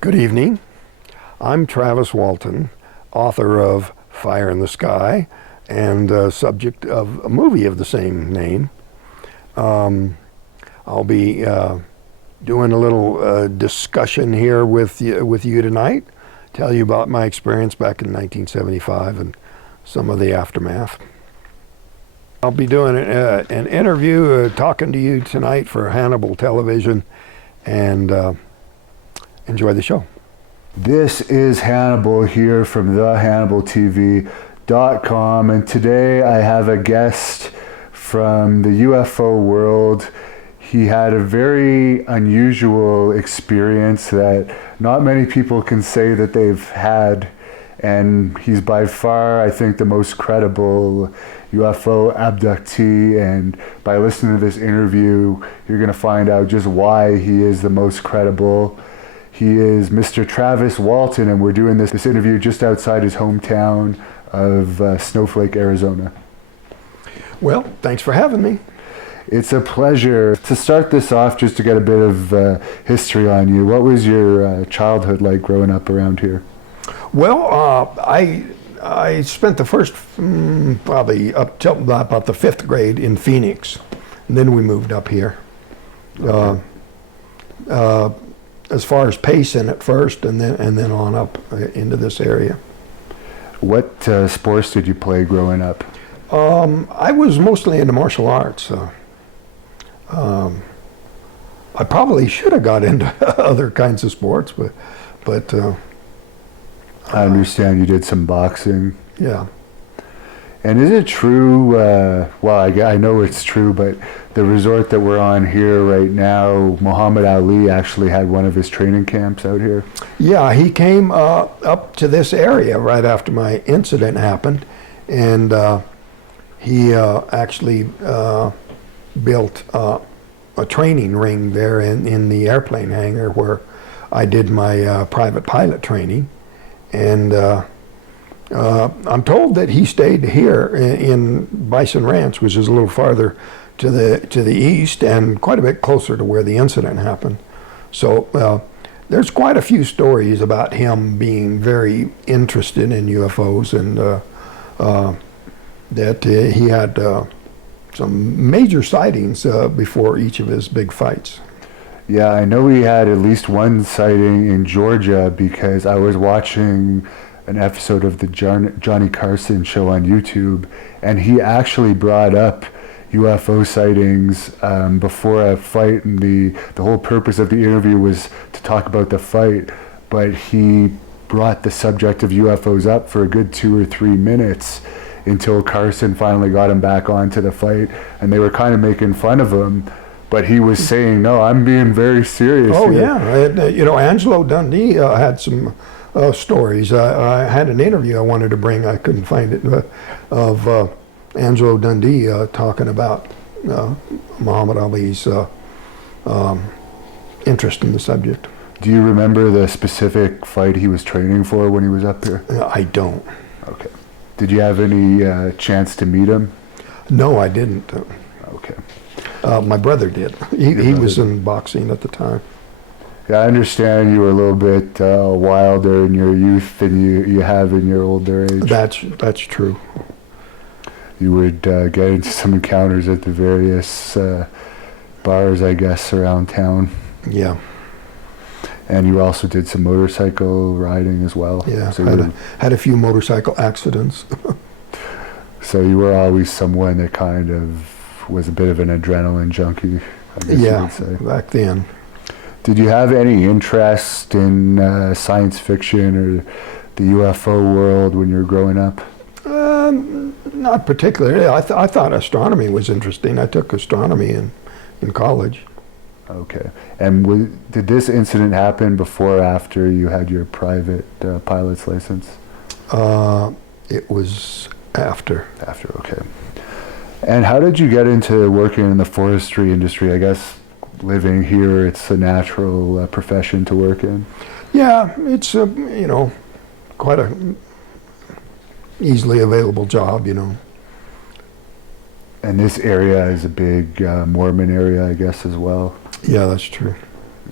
Good evening. I'm Travis Walton, author of Fire in the Sky and subject of a movie of the same name. I'll be doing a little discussion here with you tonight, tell you about my experience back in 1975 and some of the aftermath. I'll be doing an interview, talking to you tonight for Hannibal Television, and enjoy the show. This is Hannibal here from thehannibaltv.com, and today I have a guest from the UFO world. He had a very unusual experience that not many people can say that they've had, and he's by far, I think, the most credible UFO abductee, and by listening to this interview, you're going to find out just why he is the most credible. He is Mr. Travis Walton, and we're doing this interview just outside his hometown of Snowflake, Arizona. Well, thanks for having me. It's a pleasure. To start this off, just to get a bit of history on you, what was your childhood like growing up around here? Well, I spent the first, probably up till about the 5th grade in Phoenix, and then we moved up here. Okay. As far as Payson at first, and then on up into this area. What sports did you play growing up? I was mostly into martial arts. I probably should have got into other kinds of sports, but I understand you did some boxing. Yeah. And is it true, well, I know it's true, but the resort that we're on here right now, Muhammad Ali actually had one of his training camps out here? Yeah, he came up to this area right after my incident happened, and he actually built a training ring there in the airplane hangar where I did my private pilot training. And I'm told that he stayed here in Bison Ranch, which is a little farther to the east and quite a bit closer to where the incident happened. So there's quite a few stories about him being very interested in UFOs, and that he had some major sightings before each of his big fights. Yeah, I know he had at least one sighting in Georgia because I was watching an episode of the Johnny Carson show on YouTube, and he actually brought up UFO sightings before a fight, and the whole purpose of the interview was to talk about the fight, but he brought the subject of UFOs up for a good 2 or 3 minutes until Carson finally got him back onto the fight, and they were kind of making fun of him. But he was saying, no, I'm being very serious. Oh, here. Yeah. You know, Angelo Dundee had some stories. I had an interview I wanted to bring, I couldn't find it, of Angelo Dundee talking about Muhammad Ali's interest in the subject. Do you remember the specific fight he was training for when he was up here? I don't. Okay. Did you have any chance to meet him? No, I didn't. Okay. My brother did. He was in boxing at the time. Yeah, I understand you were a little bit wilder in your youth than you have in your older age. That's true. You would get into some encounters at the various bars, I guess, around town. Yeah. And you also did some motorcycle riding as well. Yeah, so had a few motorcycle accidents. So you were always someone that kind of was a bit of an adrenaline junkie, I guess you would say. Back then. Did you have any interest in science fiction or the UFO world when you were growing up? Not particularly. I thought astronomy was interesting. I took astronomy in college. Okay. And did this incident happen before or after you had your private pilot's license? It was after. After, okay. And how did you get into working in the forestry industry? I guess living here, it's a natural profession to work in. Yeah, it's quite a easily available job, And this area is a big Mormon area, I guess, as well. Yeah, that's true.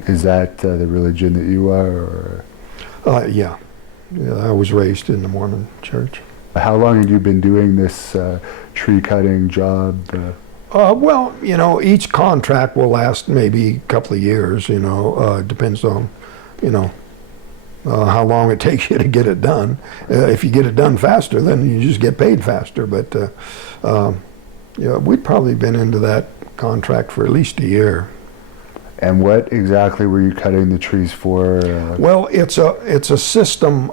Is that the religion that you are? Or? Yeah. Yeah, I was raised in the Mormon church. How long have you been doing this tree cutting job? Well, each contract will last maybe a couple of years, depends on, how long it takes you to get it done. If you get it done faster, then you just get paid faster. But, we'd probably been into that contract for at least a year. And what exactly were you cutting the trees for? Well, it's a system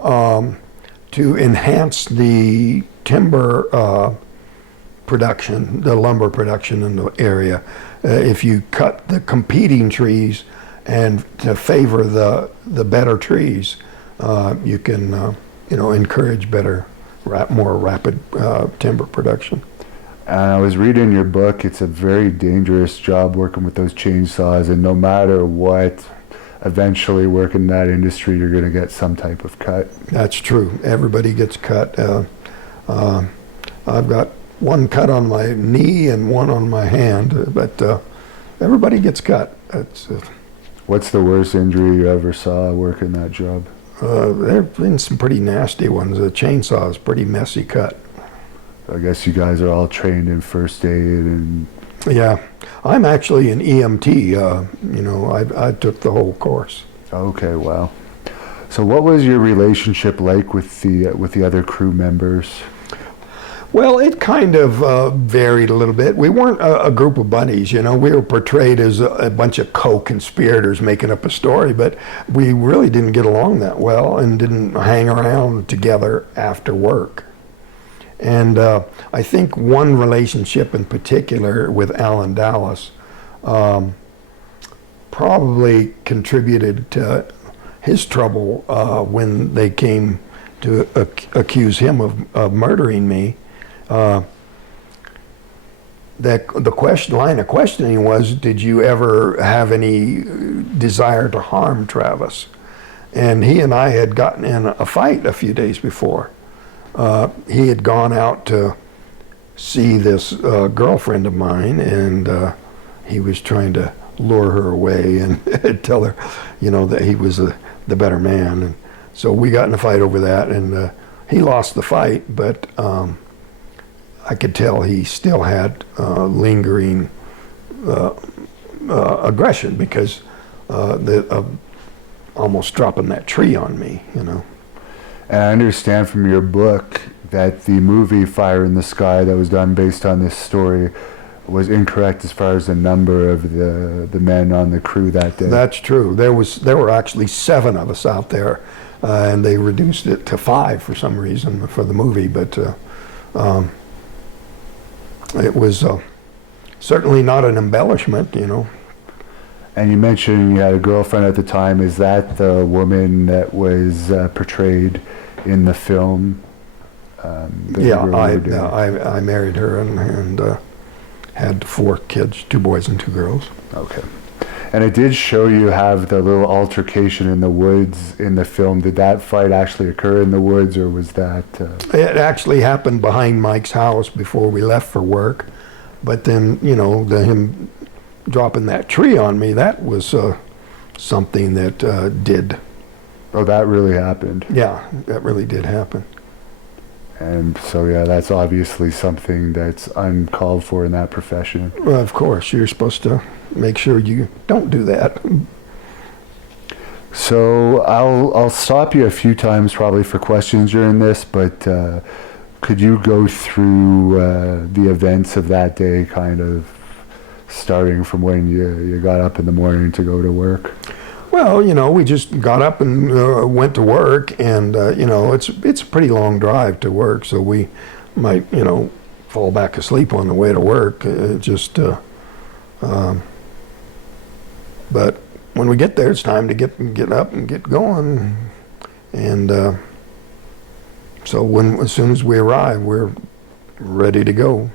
to enhance the timber production, the lumber production in the area. If you cut the competing trees and to favor the better trees, you can encourage better, more rapid timber production. And I was reading your book. It's a very dangerous job working with those chainsaws, and no matter what, eventually working in that industry, you're going to get some type of cut. That's true. Everybody gets cut. I've got one cut on my knee and one on my hand, but everybody gets cut. What's the worst injury you ever saw working that job? There have been some pretty nasty ones. A chainsaw is a pretty messy cut. I guess you guys are all trained in first aid and... Yeah, I'm actually an EMT. I took the whole course. Okay, wow. So what was your relationship like with the other crew members? Well, it kind of varied a little bit. We weren't a group of buddies, We were portrayed as a bunch of co-conspirators making up a story, but we really didn't get along that well and didn't hang around together after work. And I think one relationship in particular with Alan Dallas probably contributed to his trouble when they came to accuse him of murdering me. The line of questioning was, did you ever have any desire to harm Travis? And he and I had gotten in a fight a few days before. He had gone out to see this girlfriend of mine, and he was trying to lure her away and tell her, that he was the better man. And so we got in a fight over that, and he lost the fight, but I could tell he still had lingering aggression because of almost dropping that tree on me, And I understand from your book that the movie Fire in the Sky that was done based on this story was incorrect as far as the number of the men on the crew that day. That's true. There were actually 7 of us out there, and they reduced it to 5 for some reason for the movie, but it was certainly not an embellishment, And you mentioned you had a girlfriend at the time. Is that the woman that was portrayed in the film? Yeah, I married her and had 4 kids, 2 boys and 2 girls. Okay. And it did show you have the little altercation in the woods in the film. Did that fight actually occur in the woods, or was that... It actually happened behind Mike's house before we left for work. But then, him dropping that tree on me, that was something that did. Oh, that really happened? Yeah, that really did happen. And so, yeah, that's obviously something that's uncalled for in that profession. Well, of course, you're supposed to make sure you don't do that. So I'll stop you a few times probably for questions during this, but could you go through the events of that day, kind of starting from when you got up in the morning to go to work? Well, we just got up and went to work, and it's a pretty long drive to work, so we might fall back asleep on the way to work. But when we get there, it's time to get up and get going, and so as soon as we arrive, we're ready to go.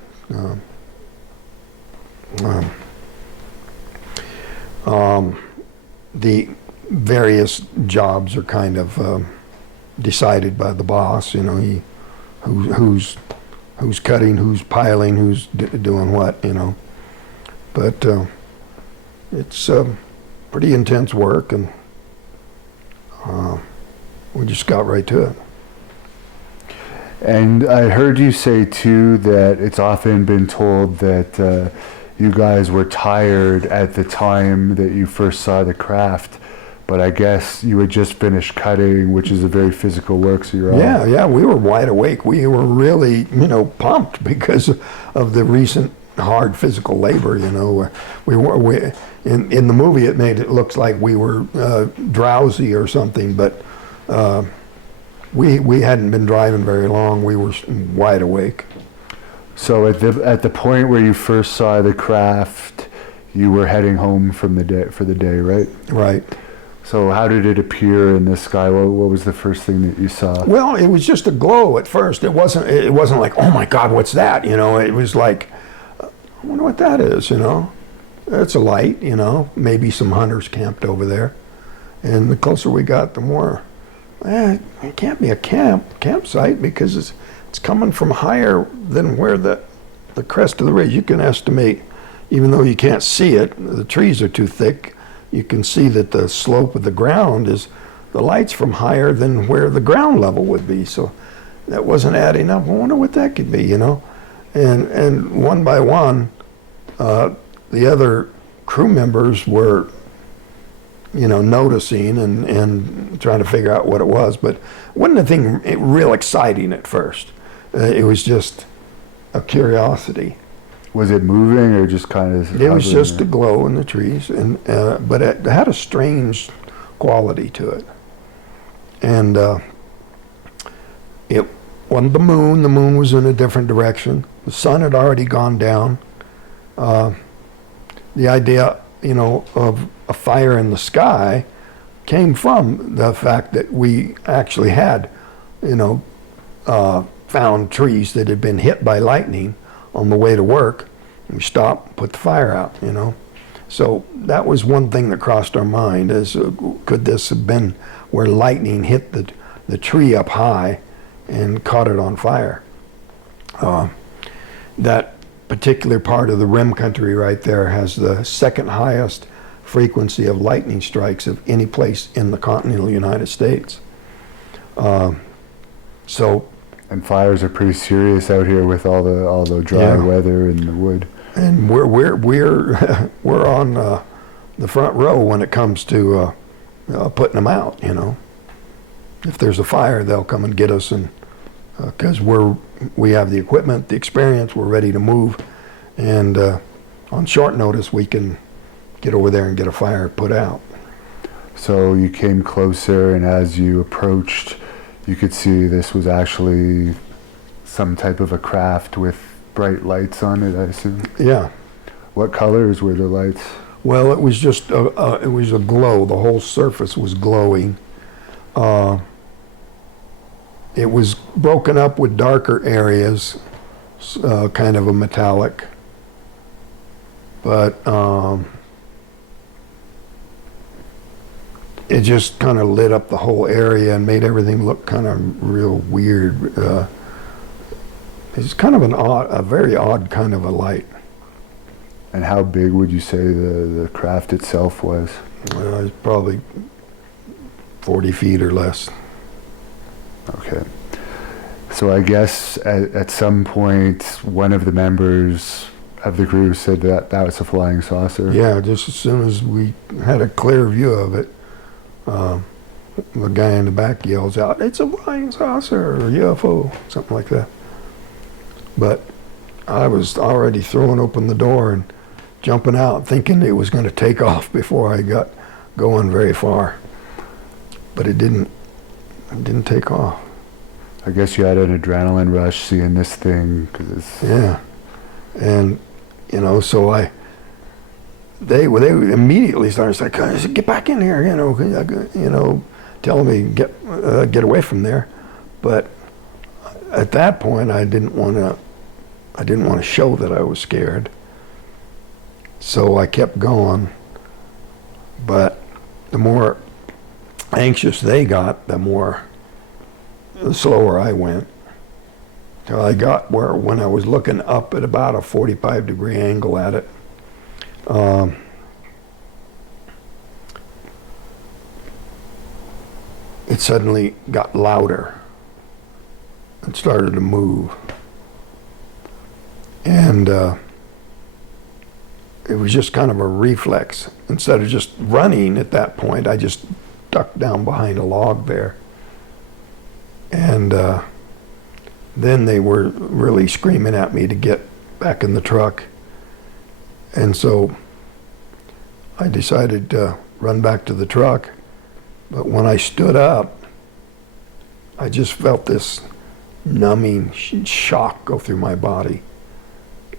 The various jobs are kind of decided by the boss. Who's cutting, who's piling, who's doing what. But it's pretty intense work, and we just got right to it. And I heard you say too that it's often been told that you guys were tired at the time that you first saw the craft, but I guess you had just finished cutting, which is a very physical work, so you're Yeah, we were wide awake. We were really, pumped because of the recent hard physical labor. In the movie it made it look like we were drowsy or something, but we hadn't been driving very long. We were wide awake. So at the point where you first saw the craft, you were heading home for the day, right? Right. So how did it appear in the sky? What was the first thing that you saw? Well, it was just a glow at first. It wasn't like, oh my God, what's that? It was like, I wonder what that is. It's a light. Maybe some hunters camped over there. And the closer we got, the more, it can't be a campsite because it's coming from higher than where the crest of the ridge. You can estimate, even though you can't see it, the trees are too thick. You can see that the slope of the ground is, the light's from higher than where the ground level would be. So that wasn't adding up. I wonder what that could be, And one by one, the other crew members were, noticing and trying to figure out what it was. But it wasn't anything real exciting at first. It was just a curiosity. Was it moving or just kind of? It was just a glow in the trees, and but it had a strange quality to it. And it wasn't the moon. The moon was in a different direction. The sun had already gone down. The idea, of a fire in the sky came from the fact that we actually had, found trees that had been hit by lightning on the way to work. We stopped, put the fire out, So that was one thing that crossed our mind is, could this have been where lightning hit the tree up high and caught it on fire? That particular part of the rim country right there has the second highest frequency of lightning strikes of any place in the continental United States. And fires are pretty serious out here with all the dry weather in the wood. And we're we're on the front row when it comes to putting them out. If there's a fire, they'll come and get us, and because we have the equipment, the experience, we're ready to move, and on short notice we can get over there and get a fire put out. So you came closer, and as you approached, you could see this was actually some type of a craft with bright lights on it, I assume? Yeah. What colors were the lights? Well, it was just it was a glow. The whole surface was glowing. It was broken up with darker areas, kind of a metallic. But it just kind of lit up the whole area and made everything look kind of real weird. It's kind of a very odd kind of a light. And how big would you say the craft itself was? It's probably 40 feet or less. Okay. So I guess at some point, one of the members of the crew said that was a flying saucer. Yeah, just as soon as we had a clear view of it, the guy in the back yells out, "It's a flying saucer or UFO," something like that. But I was already throwing open the door and jumping out, thinking it was going to take off before I got going very far. But it didn't take off. I guess you had an adrenaline rush seeing this thing, yeah, and so they immediately started saying, "Get back in here," telling me get away from there. But at that point, I didn't want to show that I was scared, so I kept going. But the more anxious they got, the slower I went. Till I got where, when I was looking up at about a 45-degree angle at it, it suddenly got louder and started to move. And it was just kind of a reflex. Instead of just running at that point, I just ducked down behind a log there. And then they were really screaming at me to get back in the truck. And so I decided to run back to the truck. But when I stood up, I just felt this numbing shock go through my body.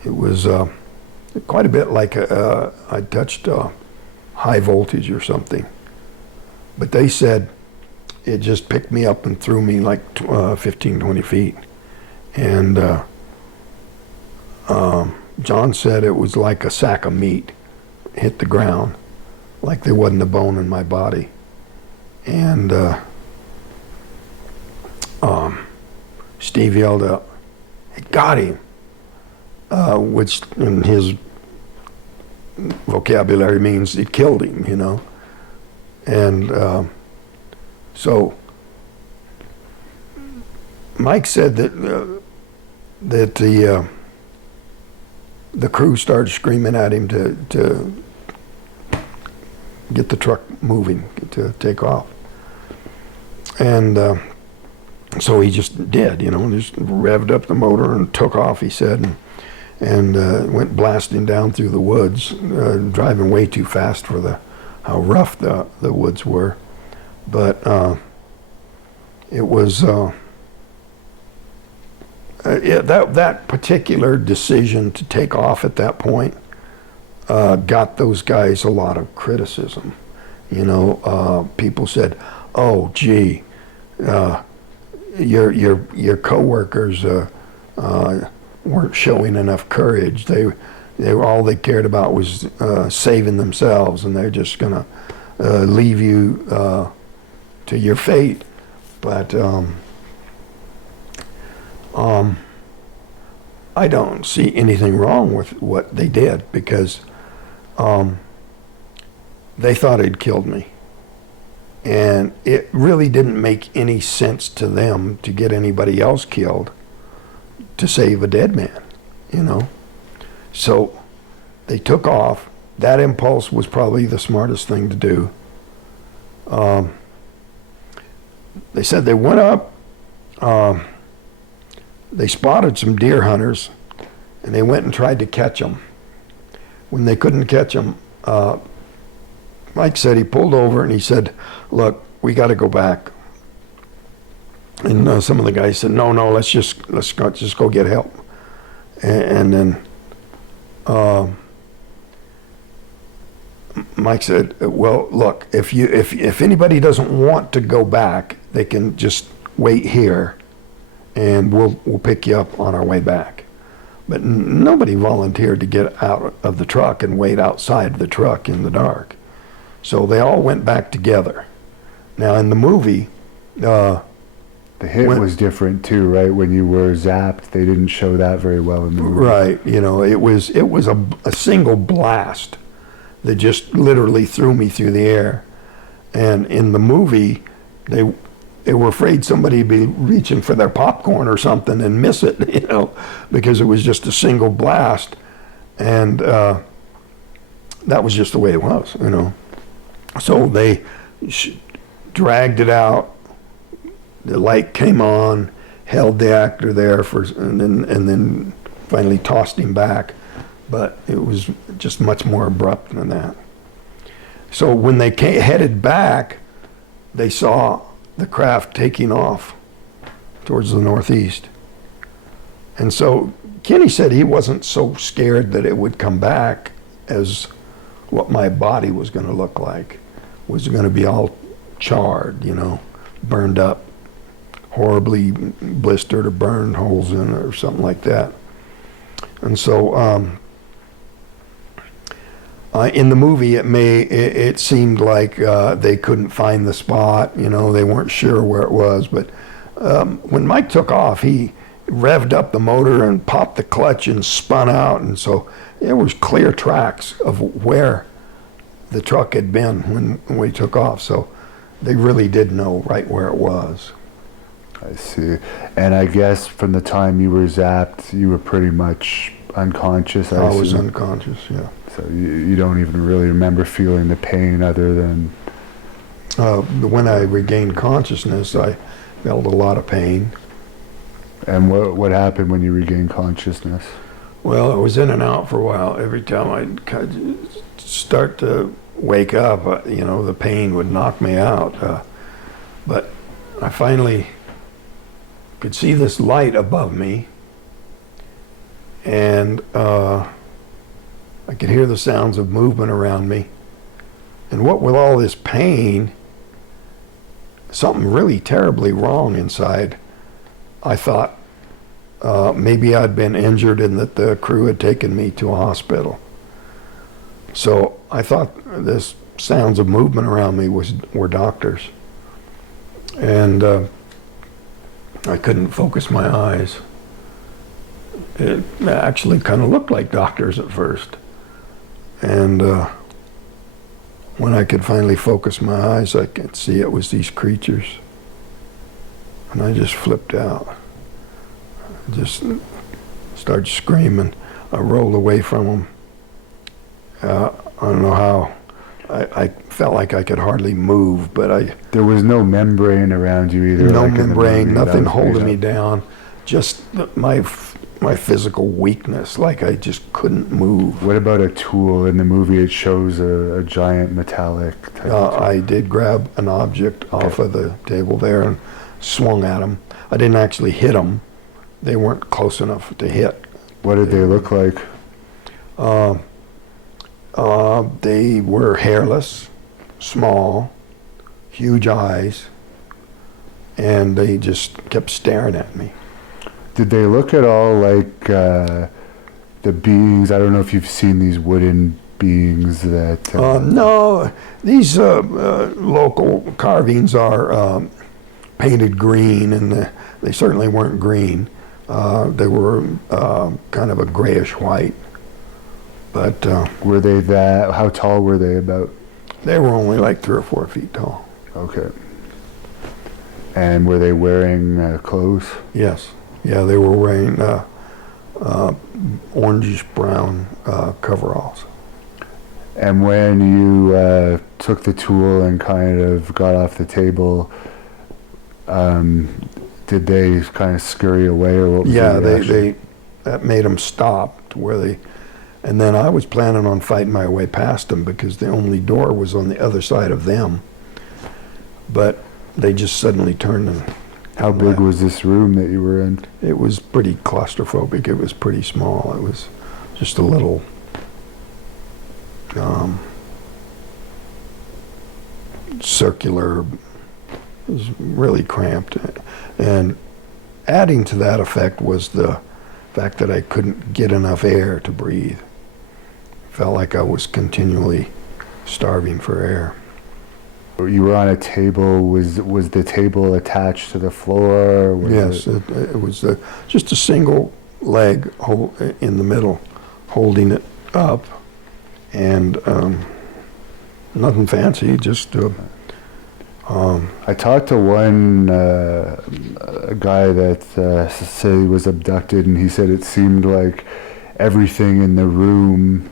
It was quite a bit like I touched high voltage or something. But they said it just picked me up and threw me like 15, 20 feet. And John said it was like a sack of meat hit the ground, like there wasn't a bone in my body. And Steve yelled out, "It got him," which in his vocabulary means it killed him, you know. And so Mike said that the crew started screaming at him to get the truck moving, to take off. And so he just did, you know, just revved up the motor and took off, he said, and went blasting down through the woods, driving way too fast for how rough the woods were. But it was that particular decision to take off at that point got those guys a lot of criticism. You know, people said, "Oh, gee, your coworkers weren't showing enough courage. They were, all they cared about was saving themselves, and they're just gonna leave you to your fate." But I don't see anything wrong with what they did, because they thought it killed me. And it really didn't make any sense to them to get anybody else killed to save a dead man, you know. So they took off. That impulse was probably the smartest thing to do. They said they went up, they spotted some deer hunters, and they went and tried to catch them. When they couldn't catch them, Mike said he pulled over and he said, "Look, we got to go back." And some of the guys said, "No, let's just go get help." And then Mike said, "Well, look, if anybody doesn't want to go back, they can just wait here, and we'll pick you up on our way back." But nobody volunteered to get out of the truck and wait outside the truck in the dark. So they all went back together. Now in the movie, the hit was different too, right? When you were zapped, they didn't show that very well in the movie. Right. You know, it was a single blast that just literally threw me through the air. And in the movie, they were afraid somebody would be reaching for their popcorn or something and miss it, you know, because it was just a single blast. And that was just the way it was, you know. So they dragged it out. The light came on, held the actor there and then finally tossed him back. But it was just much more abrupt than that. So when they headed back, they saw the craft taking off towards the northeast. And so Kenny said he wasn't so scared that it would come back as what my body was going to look like. Was going to be all charred, you know, burned up, horribly blistered or burned holes in it or something like that. And so in the movie, it seemed like they couldn't find the spot, you know, they weren't sure where it was. But when Mike took off, he revved up the motor and popped the clutch and spun out, and so there was clear tracks of where the truck had been when we took off. So they really did know right where it was. I see. And I guess from the time you were zapped, you were pretty much unconscious. I was assume. unconscious, yeah. So you don't even really remember feeling the pain other than... When I regained consciousness, I felt a lot of pain. And what happened when you regained consciousness? Well, I was in and out for a while. Every time I'd kind of start to wake up, the pain would knock me out. But I finally could see this light above me, and I could hear the sounds of movement around me. And what with all this pain, something really terribly wrong inside. I thought maybe I'd been injured and that the crew had taken me to a hospital. So I thought this sounds of movement around me were doctors. And I couldn't focus my eyes. It actually kind of looked like doctors at first. And when I could finally focus my eyes, I could see it was these creatures. And I just flipped out. I just started screaming. I rolled away from them. I don't know how. I felt like I could hardly move, but There was no membrane around you either. no like in the membrane, movie. That nothing was holding made me up. down. Just my physical weakness, like I just couldn't move. What about a tool? In the movie it shows a giant metallic type of tool. I did grab an object off of the table there and swung at them. I didn't actually hit them. They weren't close enough to hit. What did they look like? They were hairless, small, huge eyes, and they just kept staring at me. Did they look at all like the beings? I don't know if you've seen these wooden beings that... No, these local carvings are painted green, and they certainly weren't green. They were kind of a grayish white. But were they that... How tall were they about? they were only like 3 or 4 feet tall. Okay. And were they wearing clothes? Yes. Yeah, they were wearing orangish brown coveralls. And when you took the tool and kind of got off the table, did they kind of scurry away, or what was Yeah, their reaction? that made them stop to where they, and then I was planning on fighting my way past them because the only door was on the other side of them. But they just suddenly turned and... How big was this room that you were in? It was pretty claustrophobic. It was pretty small. It was just a little circular. It was really cramped. And adding to that effect was the fact that I couldn't get enough air to breathe. Felt like I was continually starving for air. You were on a table. Was the table attached to the floor? Yes, it was just a single leg in the middle, holding it up, and nothing fancy. Just I talked to one a guy that said he was abducted, and he said it seemed like everything in the room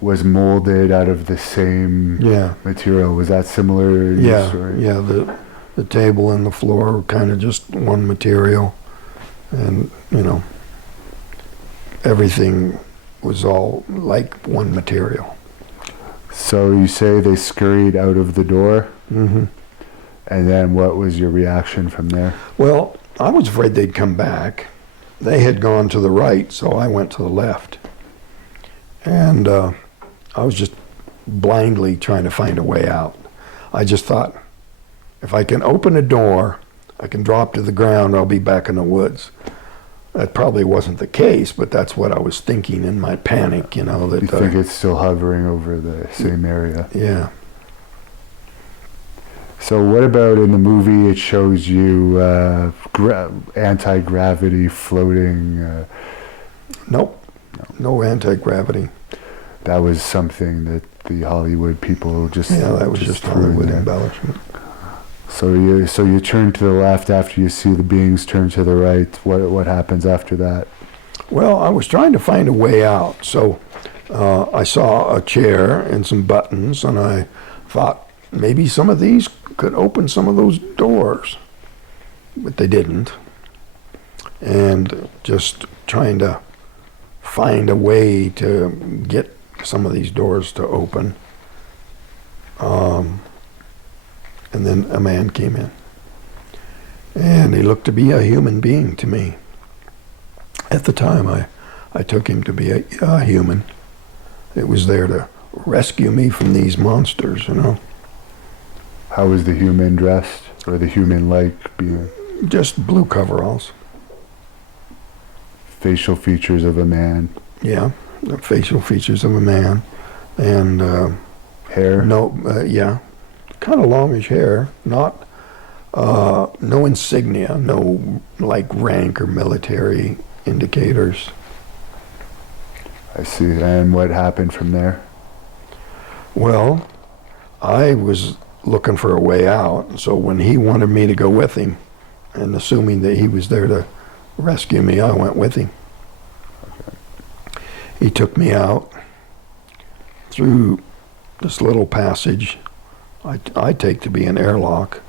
was molded out of the same material. Was that similar in your story? Yeah. The table and the floor were kind of just one material, and everything was all like one material. So you say they scurried out of the door, Mm-hmm. and then what was your reaction from there? Well, I was afraid they'd come back. They had gone to the right, so I went to the left, and I was just blindly trying to find a way out. I just thought, if I can open a door, I can drop to the ground, I'll be back in the woods. That probably wasn't the case, but that's what I was thinking in my panic, that You think it's still hovering over the same area? Yeah. So what about in the movie it shows you anti-gravity floating? Nope. No anti-gravity. That was something that the Hollywood people just Yeah, that was just threw in Hollywood there. embellishment. So you turn to the left after you see the beings turn to the right. What happens after that? Well, I was trying to find a way out, so I saw a chair and some buttons, and I thought maybe some of these could open some of those doors, but they didn't. And just trying to find a way to get some of these doors to open. And then a man came in. And he looked to be a human being to me. At the time, I took him to be a human. It was there to rescue me from these monsters, you know. How was the human dressed, or the human-like being? Just blue coveralls. Facial features of a man. Yeah, the facial features of a man. And hair? Yeah, kind of longish hair. Not, no insignia, no like rank or military indicators. I see. And what happened from there? Well, I was looking for a way out, so when he wanted me to go with him, and assuming that he was there to rescue me, I went with him. Okay. He took me out through this little passage I take to be an airlock.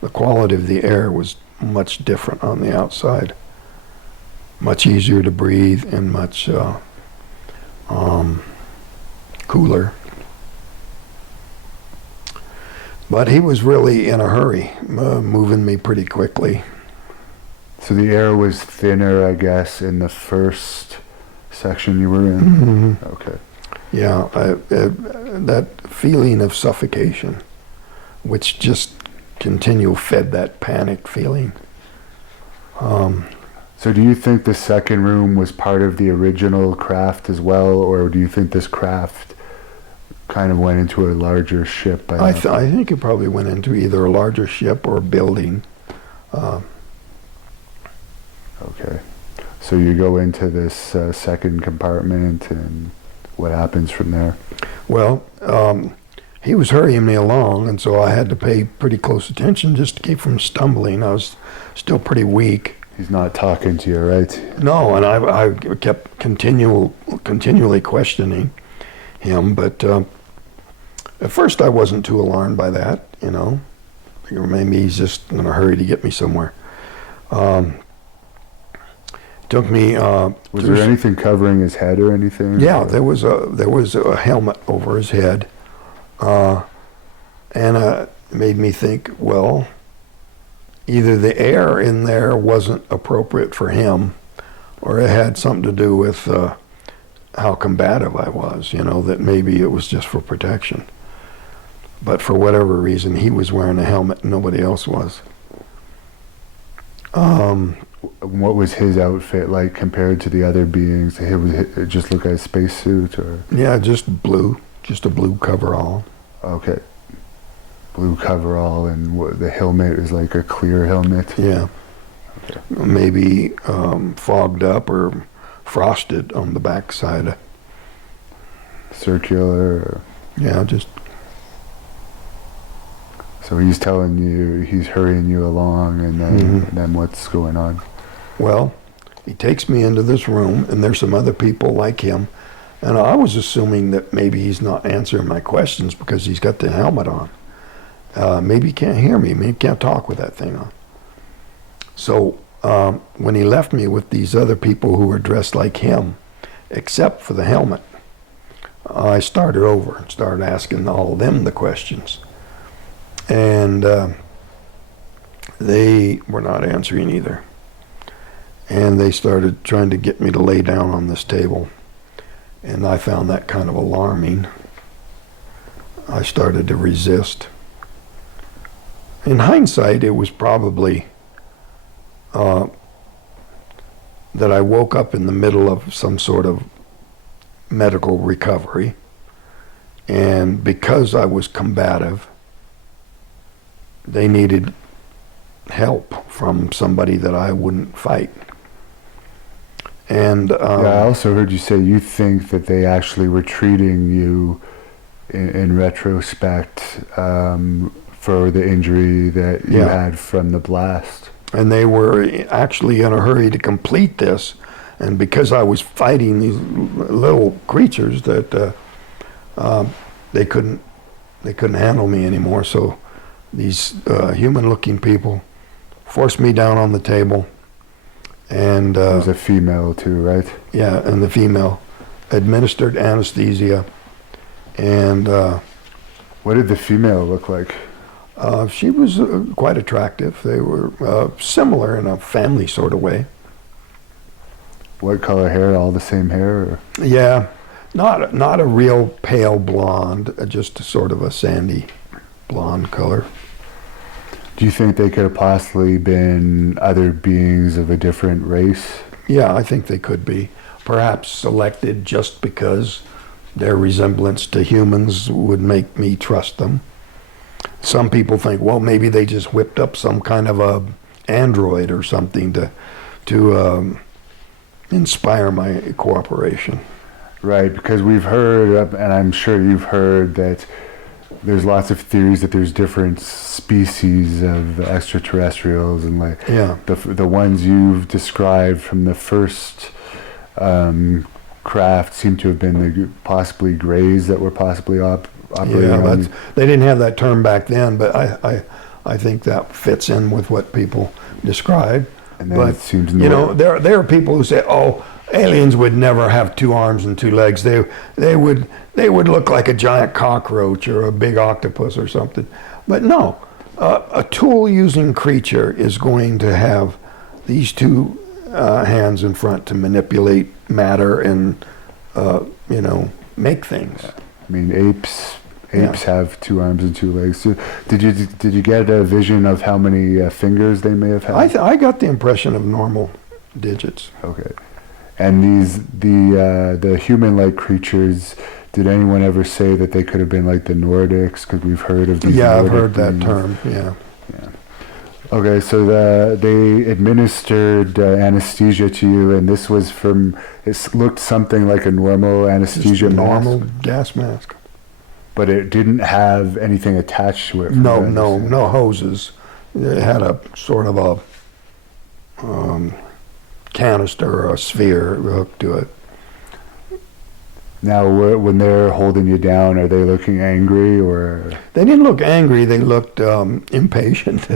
The quality of the air was much different on the outside. Much easier to breathe and much cooler. But he was really in a hurry, moving me pretty quickly. So the air was thinner, I guess, in the first section you were in? Mm-hmm. Okay. Yeah, that feeling of suffocation, which just fed that panic feeling. So do you think the second room was part of the original craft as well, or do you think this craft kind of went into a larger ship? I think it probably went into either a larger ship or a building. Okay. So you go into this second compartment, and what happens from there? Well, he was hurrying me along, and so I had to pay pretty close attention just to keep from stumbling. I was still pretty weak. He's not talking to you, right? No, and I kept continually questioning him, but at first I wasn't too alarmed by that, you know. Maybe he's just in a hurry to get me somewhere. Took me. Was there anything covering his head or anything? Yeah, there was a helmet over his head, and it made me think, well, either the air in there wasn't appropriate for him, or it had something to do with how combative I was, you know, that maybe it was just for protection. But for whatever reason, he was wearing a helmet and nobody else was. What was his outfit like compared to the other beings? It just look like a spacesuit, or? Yeah, just a blue coverall. Okay. Blue coverall, and the helmet is like a clear helmet? Yeah. Okay. Maybe fogged up or frosted on the backside. Circular? Or? Yeah, just... So he's telling you, he's hurrying you along, and then what's going on? Well, he takes me into this room, and there's some other people like him, and I was assuming that maybe he's not answering my questions because he's got the helmet on. Maybe he can't hear me. Maybe he can't talk with that thing on. So when he left me with these other people who were dressed like him, except for the helmet, I started over and started asking all of them the questions. And they were not answering either. And they started trying to get me to lay down on this table. And I found that kind of alarming. I started to resist. In hindsight, it was probably that I woke up in the middle of some sort of medical recovery. And because I was combative, they needed help from somebody that I wouldn't fight. And I also heard you say you think that they actually were treating you in retrospect for for the injury that you Yeah. had from the blast. And they were actually in a hurry to complete this. And because I was fighting these little creatures that they couldn't handle me anymore. So these human-looking people forced me down on the table. And It was a female too, right? yeah, and the female administered anesthesia. And What did the female look like? she was quite attractive. They were similar in a family sort of way. What color hair? All the same hair? Or? Yeah, not a real pale blonde, just sort of a sandy blonde color. Do you think they could have possibly been other beings of a different race? Yeah, I think they could be. Perhaps selected just because their resemblance to humans would make me trust them. Some people think, well, maybe they just whipped up some kind of a android or something to inspire my cooperation. Right, because we've heard, and I'm sure you've heard, that there's lots of theories that there's different species of extraterrestrials, and like Yeah. the ones you've described from the first craft seem to have been possibly greys that were possibly operating Yeah, on. they didn't have that term back then, but I think that fits in with what people describe. And then But it seems you know, there are people who say, "Oh, aliens would never have 2 arms and 2 legs. They would look like a giant cockroach or a big octopus or something." But no, a tool-using creature is going to have these 2 hands in front to manipulate matter and make things. I mean, apes have 2 arms and 2 legs. So did you get a vision of how many fingers they may have had? I got the impression of normal digits. Okay. And the human-like creatures, did anyone ever say that they could have been like the Nordics? Because we've heard of these. Yeah, I've Nordic heard that beings. term. Yeah. Okay, so they administered anesthesia to you, and this was it looked something like a normal anesthesia Just a mask, normal gas mask. but it didn't have anything attached to it. from what I No understand. hoses. It had a sort of a canister or a sphere hooked to it. Now, when they're holding you down, are they looking angry or? They didn't look angry. They looked impatient.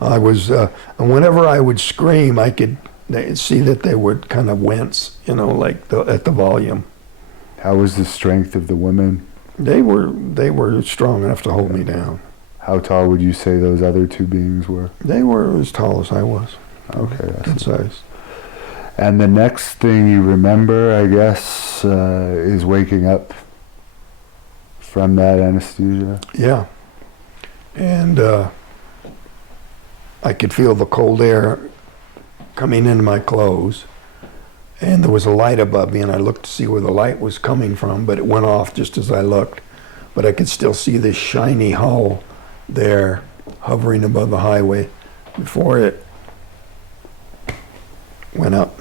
I was, and whenever I would scream, I could see that they would kind of wince, like at the volume. How was the strength of the women? They were strong enough to hold me down. How tall would you say those other 2 beings were? They were as tall as I was. Okay. Good size. And the next thing you remember, I guess, is waking up from that anesthesia. Yeah. And I could feel the cold air coming into my clothes. And there was a light above me, and I looked to see where the light was coming from, but it went off just as I looked. But I could still see this shiny hull there hovering above the highway before it went up.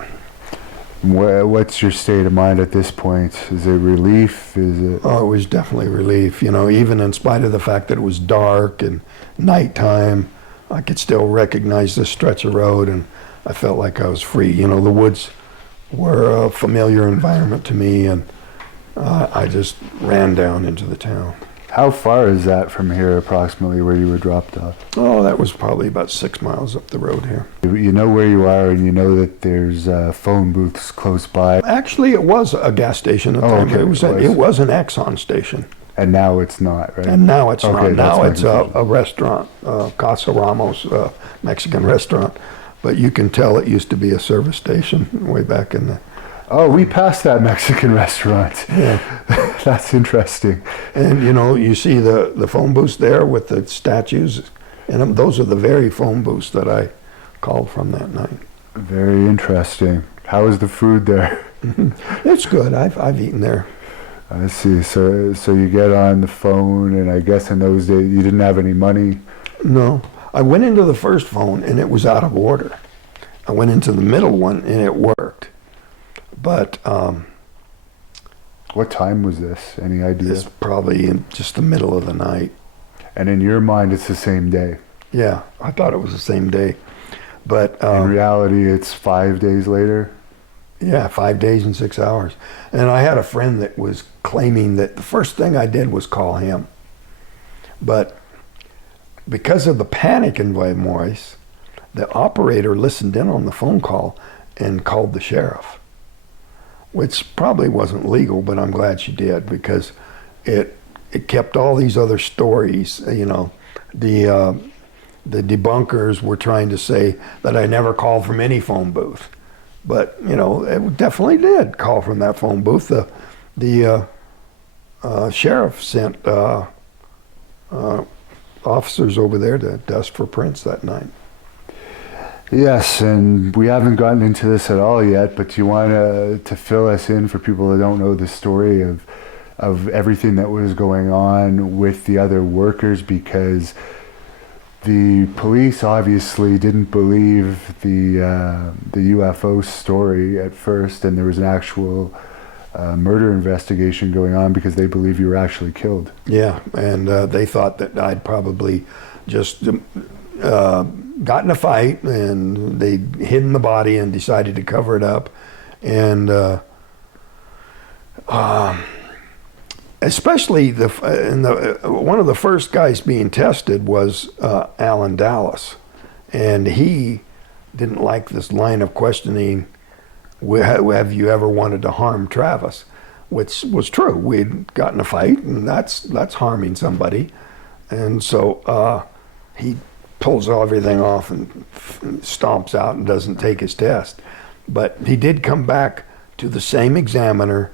What's your state of mind at this point? Is it relief? Is it? Oh, it was definitely relief. Even in spite of the fact that it was dark and nighttime, I could still recognize this stretch of road, and I felt like I was free. The woods were a familiar environment to me, and I just ran down into the town. How far is that from here, approximately, where you were dropped off? Oh, that was probably about 6 miles up the road here. You know where you are, and you know that there's phone booths close by. Actually, it was a gas station at the time. Okay, It was an Exxon station. And now it's not, right? And now it's Okay, not. Now that's it's my a confusion. restaurant, Casa Ramos Mexican restaurant. But you can tell it used to be a service station way back in the... Oh, we passed that Mexican restaurant. Yeah. That's interesting. And you see the phone booths there with the statues, and those are the very phone booths that I called from that night. Very interesting. How is the food there? It's good. I've eaten there. I see. So you get on the phone, and I guess in those days you didn't have any money. No, I went into the first phone and it was out of order. I went into the middle one and it worked. But What time was this? Any idea? it's probably in just the middle of the night. And in your mind, it's the same day. Yeah, I thought it was the same day. But In reality, it's 5 days later. yeah, 5 days and 6 hours. And I had a friend that was claiming that the first thing I did was call him. But because of the panic in my voice, the operator listened in on the phone call and called the sheriff, which probably wasn't legal, but I'm glad she did, because it kept all these other stories. You know, the debunkers were trying to say that I never called from any phone booth, but you know, it definitely did call from that phone booth. The sheriff sent officers over there to dust for prints that night. Yes, and we haven't gotten into this at all yet, but do you want to fill us in for people that don't know the story of everything that was going on with the other workers? Because the police obviously didn't believe the UFO story at first, and there was an actual murder investigation going on because they believe you were actually killed. Yeah, and they thought that I'd probably just got in a fight, and they'd hidden the body and decided to cover it up. And especially one of the first guys being tested was Alan Dallas, and he didn't like this line of questioning. Have you ever wanted to harm Travis? Which was true. We'd gotten a fight, and that's harming somebody. And so he pulls everything off and stomps out and doesn't take his test. But he did come back to the same examiner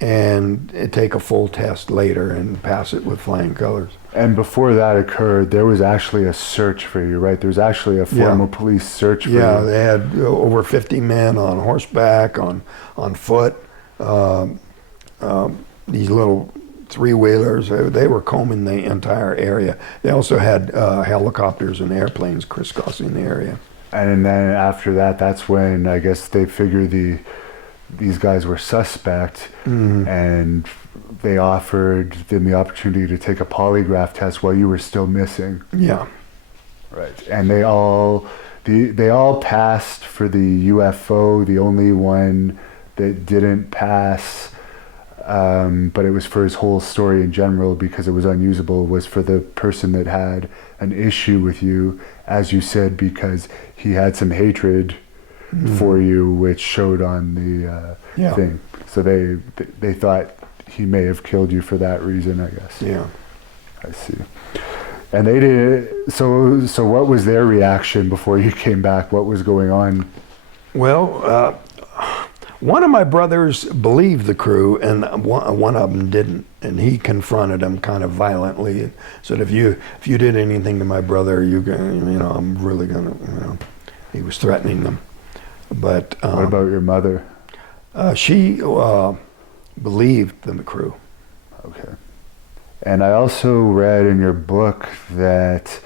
and take a full test later and pass it with flying colors. And before that occurred, there was actually a search for you, right? There was actually a formal police search for you. Yeah, they had over 50 men on horseback, on foot. These little three-wheelers, they were combing the entire area. They also had helicopters and airplanes crisscrossing the area. And then after that, that's when I guess they figured these guys were suspect, and they offered them the opportunity to take a polygraph test while you were still missing. Yeah. Right. And they all passed for the UFO. The only one that didn't pass, but it was for his whole story in general because it was unusable, was for the person that had an issue with you, as you said, because he had some hatred for you, which showed on the thing. So they thought he may have killed you for that reason, I guess. Yeah. I see. And they did. So what was their reaction before you came back? What was going on? Well, one of my brothers believed the crew, and one of them didn't. And he confronted them kind of violently and said, "If you did anything to my brother, I'm really gonna." He was threatening them. But what about your mother? She believed the crew. Okay. And I also read in your book that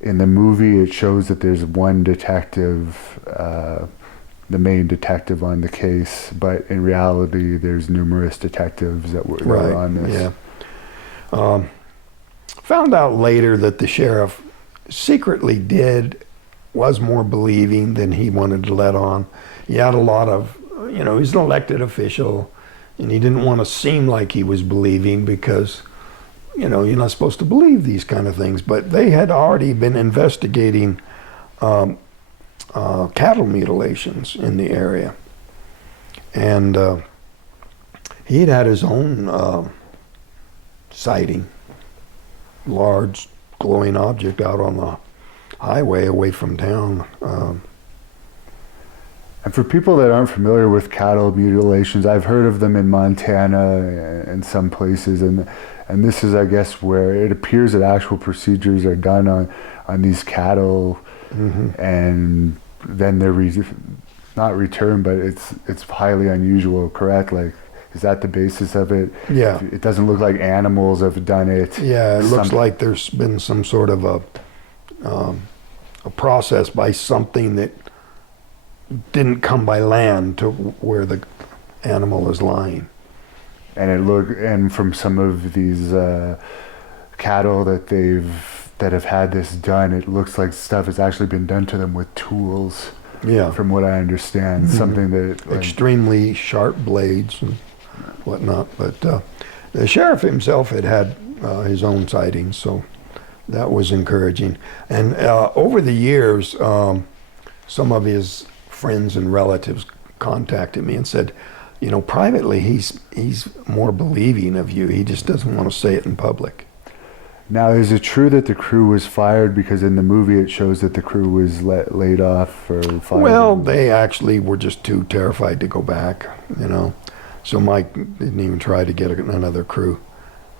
in the movie it shows that there's one detective, the main detective on the case, but in reality there's numerous detectives that were on this. Yeah. Found out later that the sheriff secretly was more believing than he wanted to let on. He had a lot of, he's an elected official, and he didn't want to seem like he was believing because, you're not supposed to believe these kind of things. But they had already been investigating cattle mutilations in the area. And he'd had his own sighting, large glowing object out on the highway away from town. And for people that aren't familiar with cattle mutilations, I've heard of them in Montana and some places, and this is, I guess, where it appears that actual procedures are done on these cattle, and then they're not returned, but it's highly unusual, correct? Like, is that the basis of it? Yeah. It doesn't look like animals have done it. Yeah, it looks like there's been some sort of a process by something that didn't come by land to where the animal is lying. And and from some of these cattle that have had this done, it looks like stuff has actually been done to them with tools. Yeah. From what I understand, something that Extremely sharp blades and whatnot. But the sheriff himself had his own sightings, so that was encouraging. And over the years, some of his friends and relatives contacted me and said, you know, privately he's more believing of you. He just doesn't want to say it in public. Now, is it true that the crew was fired? Because in the movie it shows that the crew was laid off or fired. Well, they actually were just too terrified to go back, you know. So Mike didn't even try to get another crew,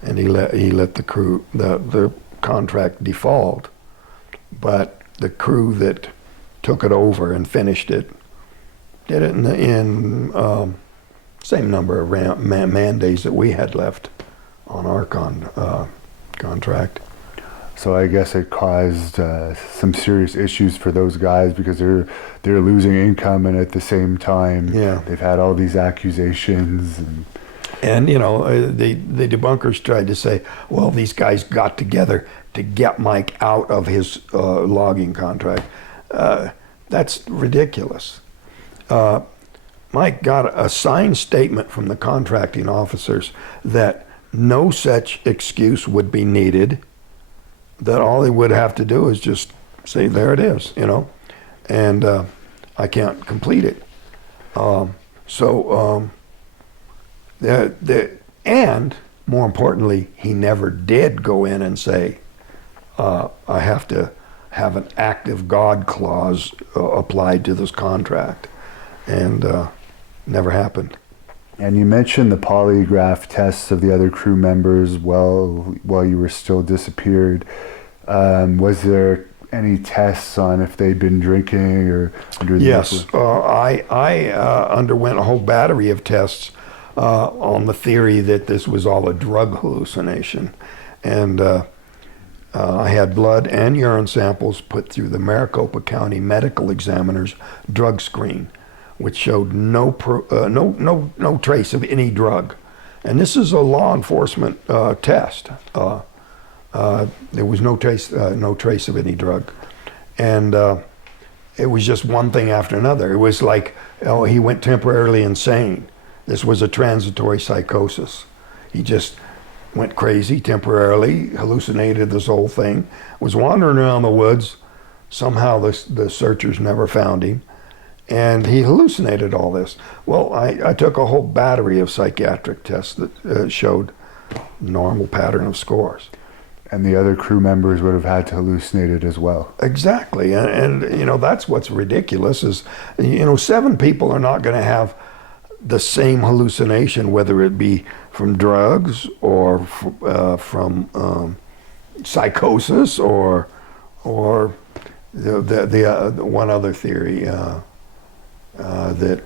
and he let the crew the contract default. But the crew that took it over and finished it did it in same number of man days that we had left on our contract. So I guess it caused some serious issues for those guys because they're losing income, and at the same time, they've had all these accusations. And you know, the debunkers tried to say, well, these guys got together to get Mike out of his logging contract. That's ridiculous. Mike got a signed statement from the contracting officers that no such excuse would be needed, that all he would have to do is just say, there it is, you know, and I can't complete it. And more importantly, he never did go in and say, I have to have an active God clause applied to this contract, and never happened. And you mentioned the polygraph tests of the other crew members while you were still disappeared. Was there any tests on if they'd been drinking or under the Yes, I underwent a whole battery of tests on the theory that this was all a drug hallucination. And I had blood and urine samples put through the Maricopa County Medical Examiner's drug screen, which showed no trace of any drug. And this is a law enforcement test. There was no trace of any drug. And it was just one thing after another. It was like, oh, he went temporarily insane. This was a transitory psychosis. He just went crazy temporarily, hallucinated this whole thing, was wandering around the woods. Somehow the searchers never found him. And he hallucinated all this. Well, I took a whole battery of psychiatric tests that showed normal pattern of scores. And the other crew members would have had to hallucinate it as well. Exactly. And you know, that's what's ridiculous is, you know, 7 people are not going to have the same hallucination, whether it be from drugs or from psychosis or the one other theory, that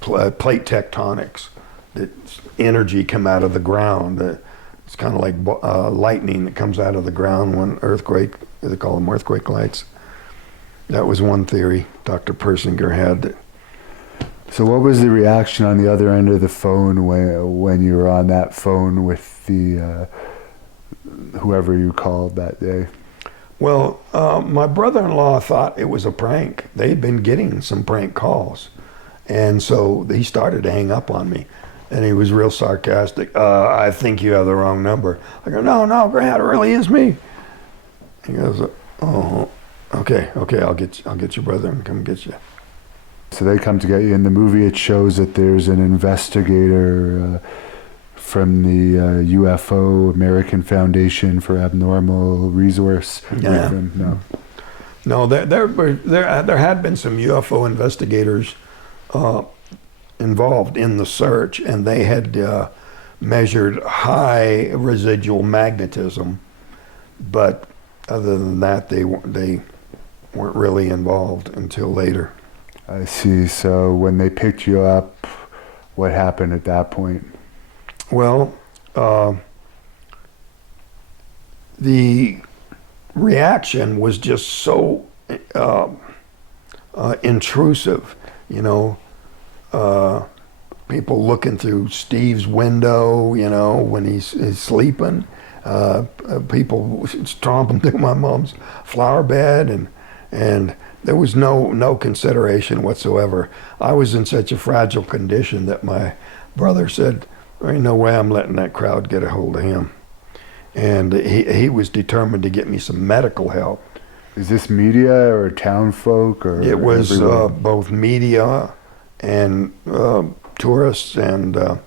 plate tectonics, that energy come out of the ground. It's kind of like lightning that comes out of the ground when earthquake, they call them earthquake lights. That was one theory Dr. Persinger had. So what was the reaction on the other end of the phone when you were on that phone with the whoever you called that day? Well, my brother-in-law thought it was a prank. They'd been getting some prank calls. And so he started to hang up on me. And he was real sarcastic. I think you have the wrong number. I go, no, Grant, it really is me. He goes, oh, okay, I'll get your brother and come get you. So they come to get you. In the movie, it shows that there's an investigator from the UFO American Foundation for Abnormal Resource. Yeah. No, there had been some UFO investigators involved in the search, and they had measured high residual magnetism, but other than that, they weren't really involved until later. I see. So when they picked you up, what happened at that point? Well, the reaction was just so intrusive, you know. People looking through Steve's window, you know, when he's sleeping. people stomping through my mom's flower bed, and there was no consideration whatsoever. I was in such a fragile condition that my brother said, "There ain't no way I'm letting that crowd get a hold of him." And he was determined to get me some medical help. Is this media or town folk or? It was everyone? both media and tourists and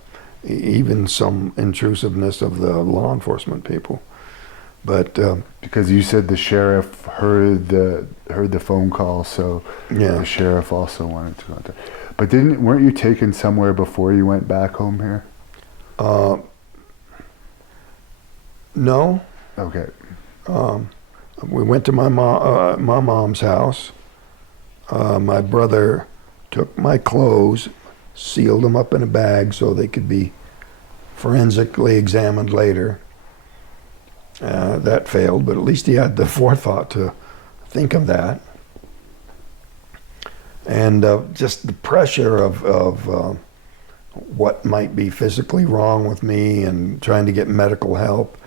even some intrusiveness of the law enforcement people. But Because you said the sheriff heard the phone call, so yeah, the sheriff also wanted to contact. But weren't you taken somewhere before you went back home here? no. Okay. We went to my mom's house. My brother took my clothes, sealed them up in a bag so they could be forensically examined later. That failed, but at least he had the forethought to think of that. And just the pressure of what might be physically wrong with me and trying to get medical help.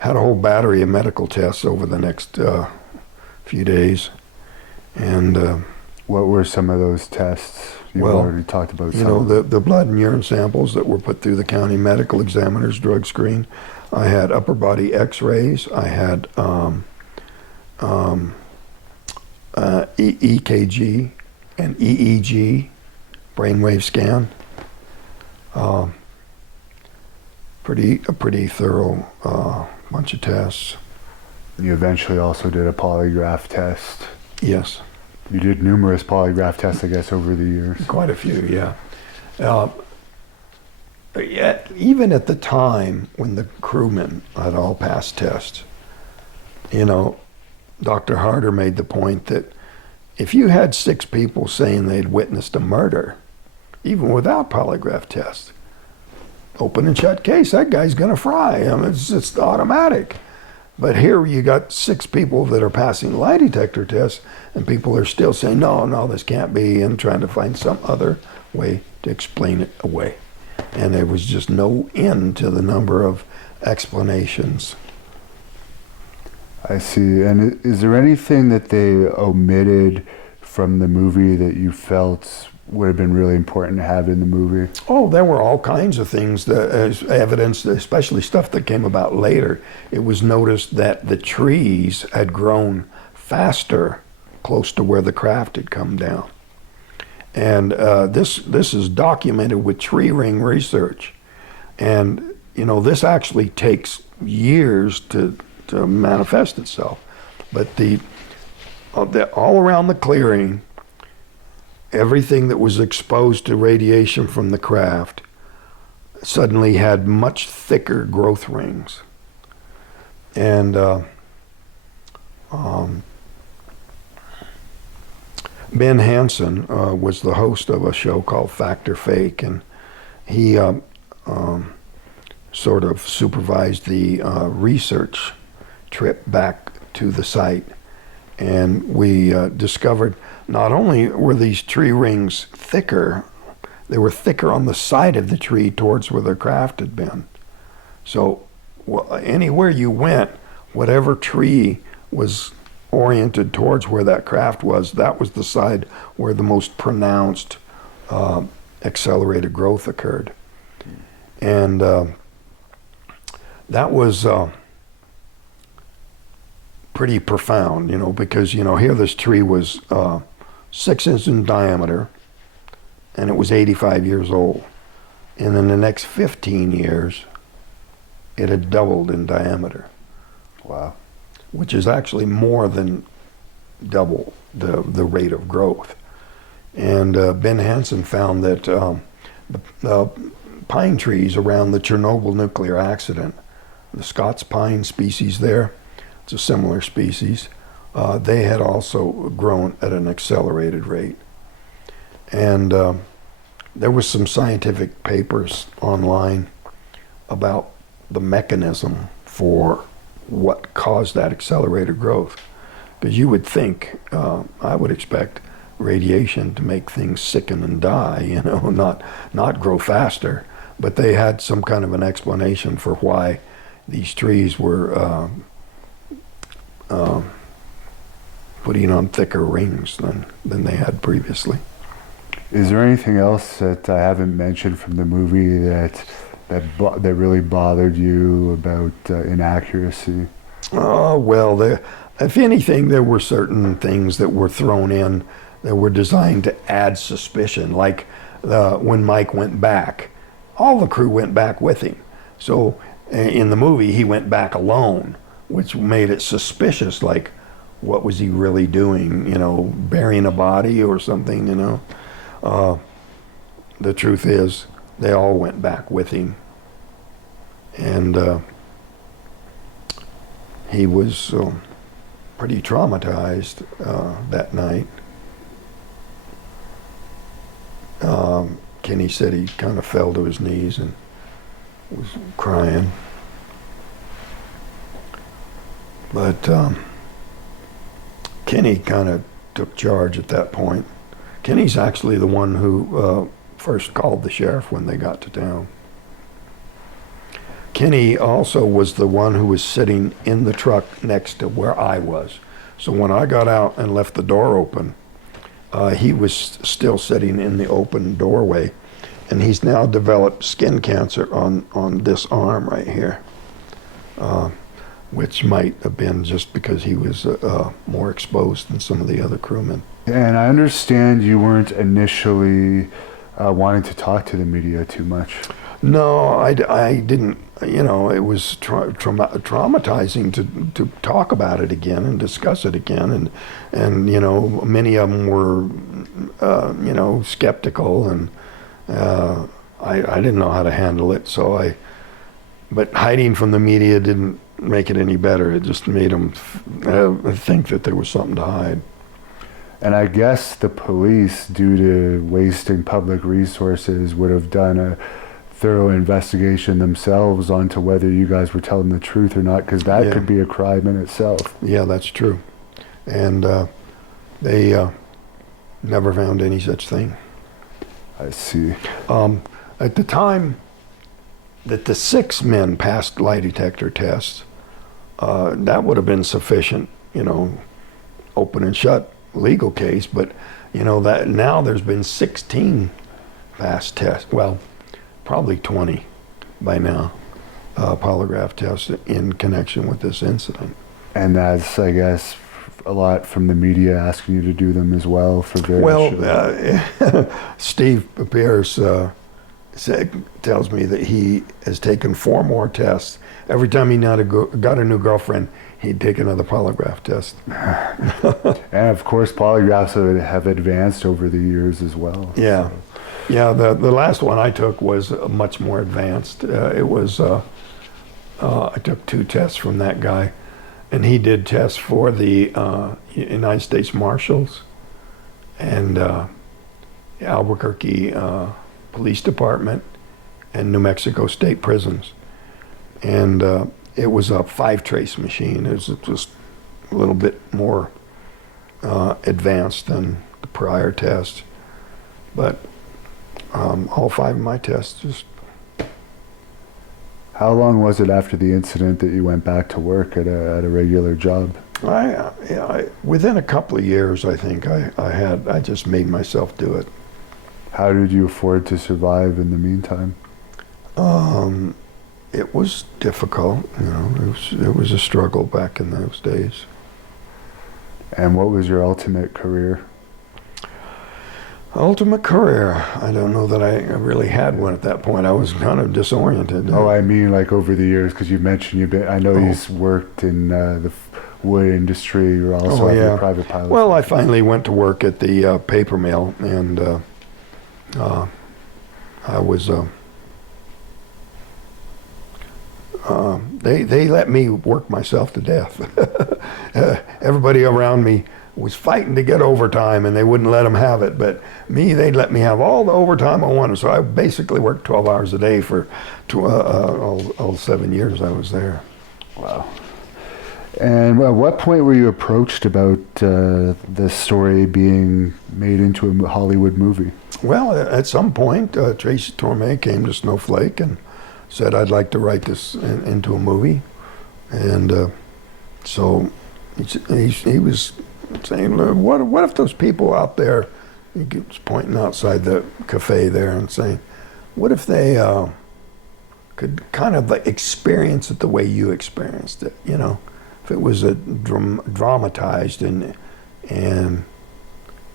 Had a whole battery of medical tests over the next few days. And What were some of those tests? You Well, already talked about you some. know, the blood and urine samples that were put through the county medical examiner's drug screen. I had upper body x-rays. I had EKG and EEG, brainwave scan. A pretty thorough bunch of tests. You eventually also did a polygraph test. Yes, You did numerous polygraph tests, I guess, over the years. quite a few, yeah. Yet, even at the time when the crewmen had all passed tests, you know, Dr. Harder made the point that if you had 6 people saying they'd witnessed a murder, even without polygraph tests, open and shut case, that guy's gonna fry. I mean, it's just automatic. But here you got 6 people that are passing lie detector tests, and people are still saying, no, this can't be, and trying to find some other way to explain it away. And there was just no end to the number of explanations. I see. And is there anything that they omitted from the movie that you felt would have been really important to have in the movie? Oh, there were all kinds of things, as evidence, especially stuff that came about later. It was noticed that the trees had grown faster close to where the craft had come down. And this is documented with tree ring research. And, you know, this actually takes years to manifest itself. But all around the clearing, everything that was exposed to radiation from the craft suddenly had much thicker growth rings. And Ben Hansen was the host of a show called Fact or Fake, and he sort of supervised the research trip back to the site. And we discovered not only were these tree rings thicker, they were thicker on the side of the tree towards where the craft had been. So anywhere you went, whatever tree was oriented towards where that craft was, that was the side where the most pronounced accelerated growth occurred. And that was pretty profound, you know, because, you know, here this tree was 6 inches in diameter, and it was 85 years old. And in the next 15 years, it had doubled in diameter. Wow. Which is actually more than double the rate of growth. And Ben Hansen found that the pine trees around the Chernobyl nuclear accident, the Scots pine species there, it's a similar species, they had also grown at an accelerated rate. And there was some scientific papers online about the mechanism for what caused that accelerated growth. Because you would think, I would expect radiation to make things sicken and die, you know, not grow faster. But they had some kind of an explanation for why these trees were putting on thicker rings than they had previously. Is there anything else that I haven't mentioned from the movie that really bothered you about inaccuracy? Well, if anything, there were certain things that were thrown in that were designed to add suspicion. Like when Mike went back, all the crew went back with him. So in the movie, he went back alone, which made it suspicious. Like, what was he really doing? You know, burying a body or something, you know? The truth is, they all went back with him. And he was pretty traumatized that night. Kenny said he kind of fell to his knees and was crying. But Kenny kind of took charge at that point. Kenny's actually the one who first called the sheriff when they got to town. Kenny also was the one who was sitting in the truck next to where I was. So when I got out and left the door open, he was still sitting in the open doorway, and he's now developed skin cancer on this arm right here, which might have been just because he was more exposed than some of the other crewmen. And I understand you weren't initially wanting to talk to the media too much. No, I didn't. You know, it was traumatizing to talk about it again and discuss it again, and you know, many of them were you know, skeptical, and I didn't know how to handle it. So but hiding from the media didn't make it any better. It just made them think that there was something to hide. And I guess the police, due to wasting public resources, would have done a thorough investigation themselves onto whether you guys were telling the truth or not, because that could be a crime in itself. Yeah, that's true. And they never found any such thing. I see. At the time that the 6 men passed lie detector tests, that would have been sufficient, you know, open and shut legal case. But you know, that now there's been 16 passed tests. Well, probably 20 by now, polygraph tests in connection with this incident. And that's, I guess, a lot from the media asking you to do them as well for various shows. Steve Pierce tells me that he has taken 4 more tests. Every time he got a new girlfriend, he'd take another polygraph test. And of course, polygraphs have advanced over the years as well. Yeah. So. Yeah, the last one I took was much more advanced. It was, I took 2 tests from that guy, and he did tests for the United States Marshals and Albuquerque Police Department and New Mexico State Prisons. And it was a 5-trace machine. It was just a little bit more advanced than the prior test. But all 5 of my tests just... How long was it after the incident that you went back to work at a regular job? Within a couple of years, I think I just made myself do it. How did you afford to survive in the meantime? It was difficult, you know. It was a struggle back in those days. And what was your ultimate career? Ultimate career? I don't know that I really had one at that point. I was kind of disoriented. Oh, I mean, like over the years, because you mentioned I know you've worked in the wood industry. You also have a private pilot. Well, I finally went to work at the paper mill, and I was. They let me work myself to death. Everybody around me was fighting to get overtime, and they wouldn't let them have it. But me, they'd let me have all the overtime I wanted. So I basically worked 12 hours a day for all 7 years I was there. Wow. And at what point were you approached about the story being made into a Hollywood movie? Well, at some point, Tracy Torme came to Snowflake and said I'd like to write this into a movie, and so he was saying, what if those people out there, he was pointing outside the cafe there and saying, what if they could kind of like experience it the way you experienced it, you know? If it was a dramatized and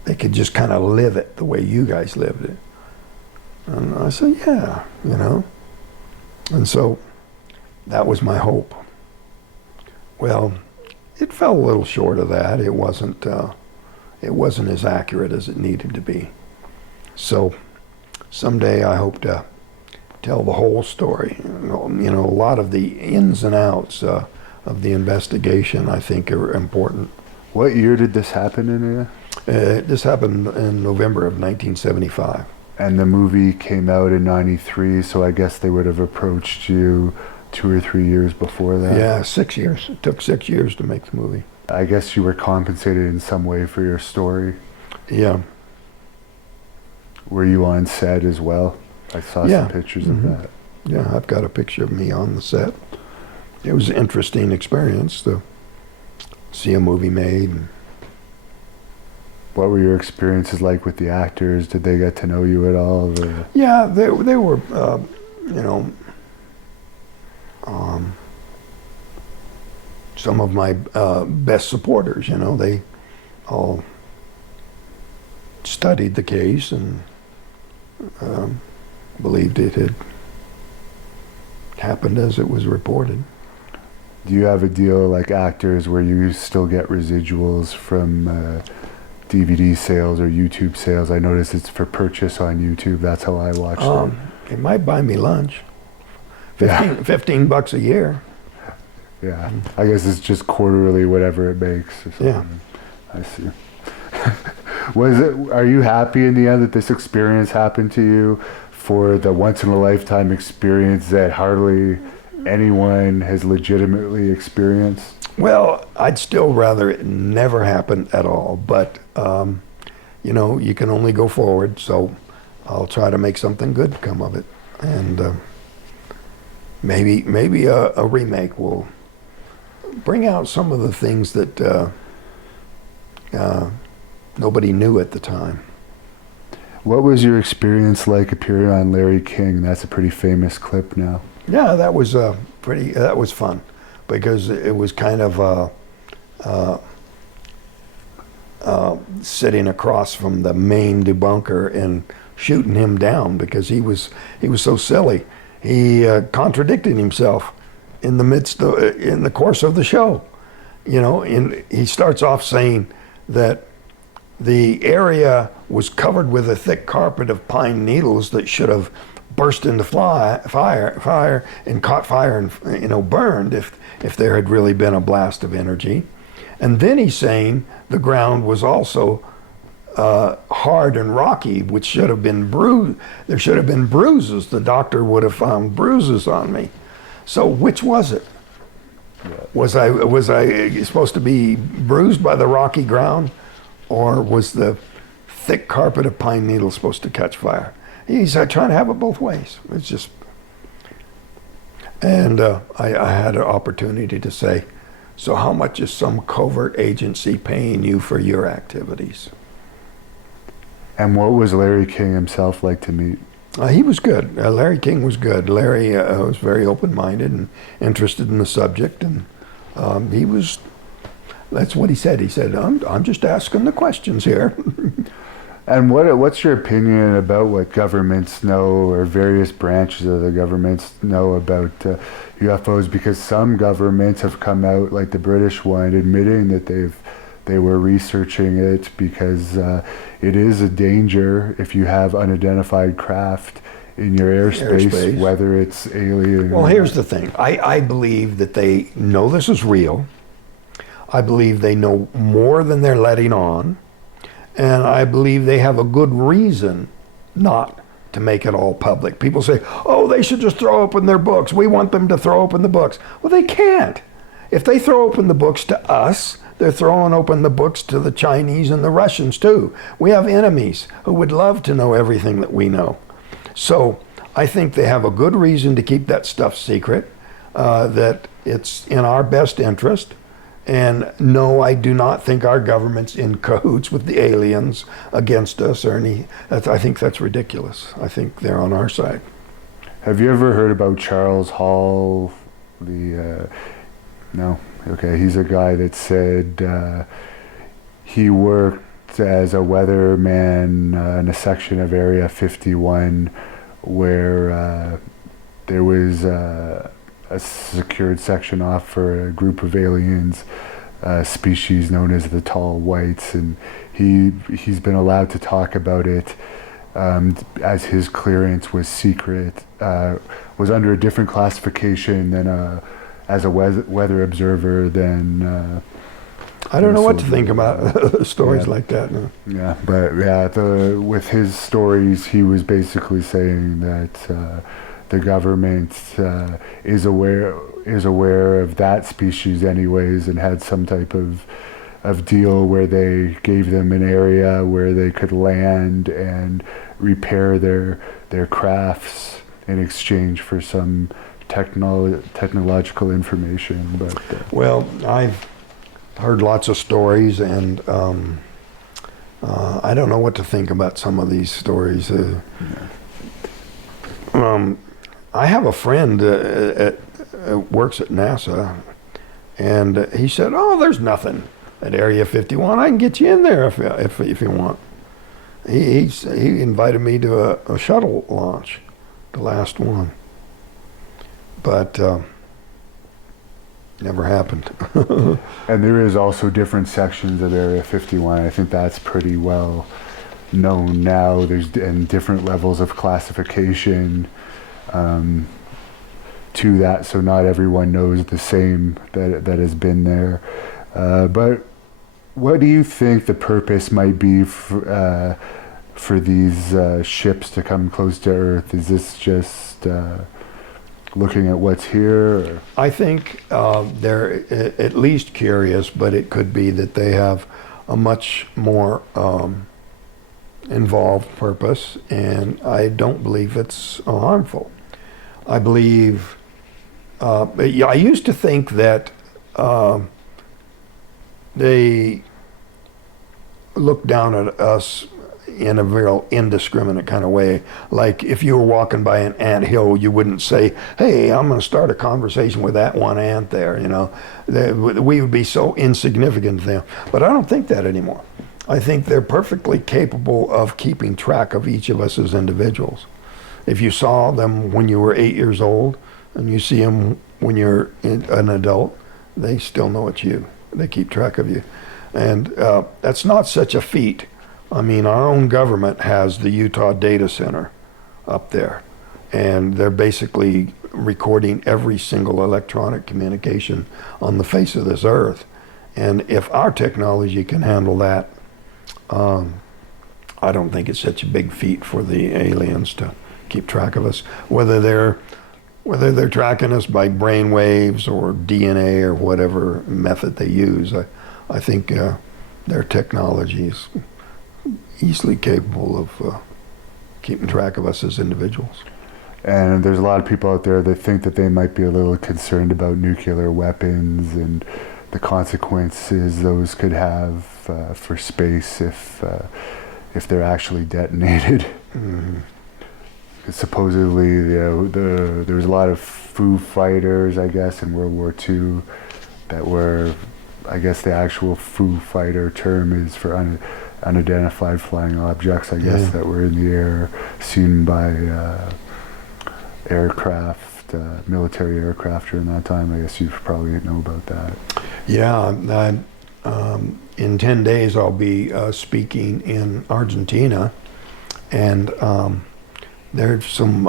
they could just kind of live it the way you guys lived it. And I said, yeah, you know? And so that was my hope. Well, it fell a little short of that. It wasn't as accurate as it needed to be. So someday I hope to tell the whole story. You know, a lot of the ins and outs of the investigation, I think, are important. What year did this happen in? This happened in November of 1975. And the movie came out in 93, so I guess they would have approached you 2 or 3 years before that. Yeah, 6 years. It took 6 years to make the movie. I guess you were compensated in some way for your story. Yeah. Were you on set as well? I saw some pictures of that. Yeah, I've got a picture of me on the set. It was an interesting experience to see a movie made. What were your experiences like with the actors? Did they get to know you at all? Or? Yeah, they were, you know, some of my best supporters, you know. They all studied the case and believed it had happened as it was reported. Do you have a deal like actors where you still get residuals from DVD sales or YouTube sales? I notice it's for purchase on YouTube. That's how I watch them. It might buy me lunch. 15 bucks a year. Yeah, I guess it's just quarterly, whatever it makes. Or something. Yeah. I see. Are you happy in the end that this experience happened to you, for the once-in-a-lifetime experience that hardly anyone has legitimately experienced? Well, I'd still rather it never happened at all, but you know, you can only go forward, so I'll try to make something good come of it, and maybe a remake will bring out some of the things that nobody knew at the time. What was your experience like appearing on Larry King? That's a pretty famous clip now. Yeah, that was that was fun, because it was kind of sitting across from the main debunker and shooting him down because he was so silly. He contradicted himself in the course of the show, you know. And he starts off saying that the area was covered with a thick carpet of pine needles that should have burst into fire and caught fire and, you know, burned if there had really been a blast of energy. And then he's saying the ground was also hard and rocky, which should have been bruised. There should have been bruises. The doctor would have found bruises on me. So which was it? Was I supposed to be bruised by the rocky ground, or was the thick carpet of pine needles supposed to catch fire? He's trying to have it both ways. It's just, and I had an opportunity to say, so how much is some covert agency paying you for your activities? And what was Larry King himself like to meet? He was good. Larry King was good. Larry was very open-minded and interested in the subject, and he was, that's what he said. He said, I'm just asking the questions here. And what's your opinion about what governments know, or various branches of the governments know about UFOs? Because some governments have come out, like the British one, admitting that they were researching it, because it is a danger if you have unidentified craft in your airspace, whether it's alien. Well, here's the thing. I believe that they know this is real. I believe they know more than they're letting on. And I believe they have a good reason not to make it all public. People say, oh, they should just throw open their books. We want them to throw open the books. Well, they can't. If they throw open the books to us, they're throwing open the books to the Chinese and the Russians too. We have enemies who would love to know everything that we know. So I think they have a good reason to keep that stuff secret, that it's in our best interest. And no, I do not think our government's in cahoots with the aliens against us or any. I think that's ridiculous. I think they're on our side. Have you ever heard about Charles Hall? No? Okay, he's a guy that said he worked as a weatherman in a section of Area 51 where there was a secured section off for a group of aliens, species known as the Tall Whites, and he's been allowed to talk about it as his clearance was secret, was under a different classification than as a weather observer than. I don't know what to think about stories like that. No. Yeah, but with his stories, he was basically saying that the government is aware of that species anyways, and had some type of deal where they gave them an area where they could land and repair their crafts in exchange for some technological information. But well, I've heard lots of stories, and I don't know what to think about some of these stories. I have a friend works at NASA, and he said, "Oh, there's nothing at Area 51. I can get you in there if you want." He invited me to a shuttle launch, the last one, but never happened. And there is also different sections of Area 51. I think that's pretty well known now. There's different levels of classification to that, so not everyone knows the same that has been there. But what do you think the purpose might be for these ships to come close to Earth? Is this just looking at what's here? Or? I think they're at least curious, but it could be that they have a much more involved purpose, and I don't believe it's harmful. I believe, I used to think that they look down at us in a real indiscriminate kind of way. Like if you were walking by an ant hill, you wouldn't say, "Hey, I'm going to start a conversation with that one ant there." You know, we would be so insignificant to them. But I don't think that anymore. I think they're perfectly capable of keeping track of each of us as individuals. If you saw them when you were 8 years old and you see them when you're an adult, they still know it's you. They keep track of you. And that's not such a feat. I mean, our own government has the Utah Data Center up there, and they're basically recording every single electronic communication on the face of this earth. And if our technology can handle that, I don't think it's such a big feat for the aliens to keep track of us. Whether they're tracking us by brain waves or DNA or whatever method they use, I think their technology is easily capable of keeping track of us as individuals. And there's a lot of people out there that think that they might be a little concerned about nuclear weapons and the consequences those could have for space if they're actually detonated. Mm-hmm. Supposedly, there was a lot of Foo Fighters, I guess, in World War II that were, I guess the actual Foo Fighter term is for unidentified flying objects, I guess, that were in the air, seen by aircraft, military aircraft during that time. I guess you probably know about that. Yeah, in 10 days I'll be speaking in Argentina, and there's some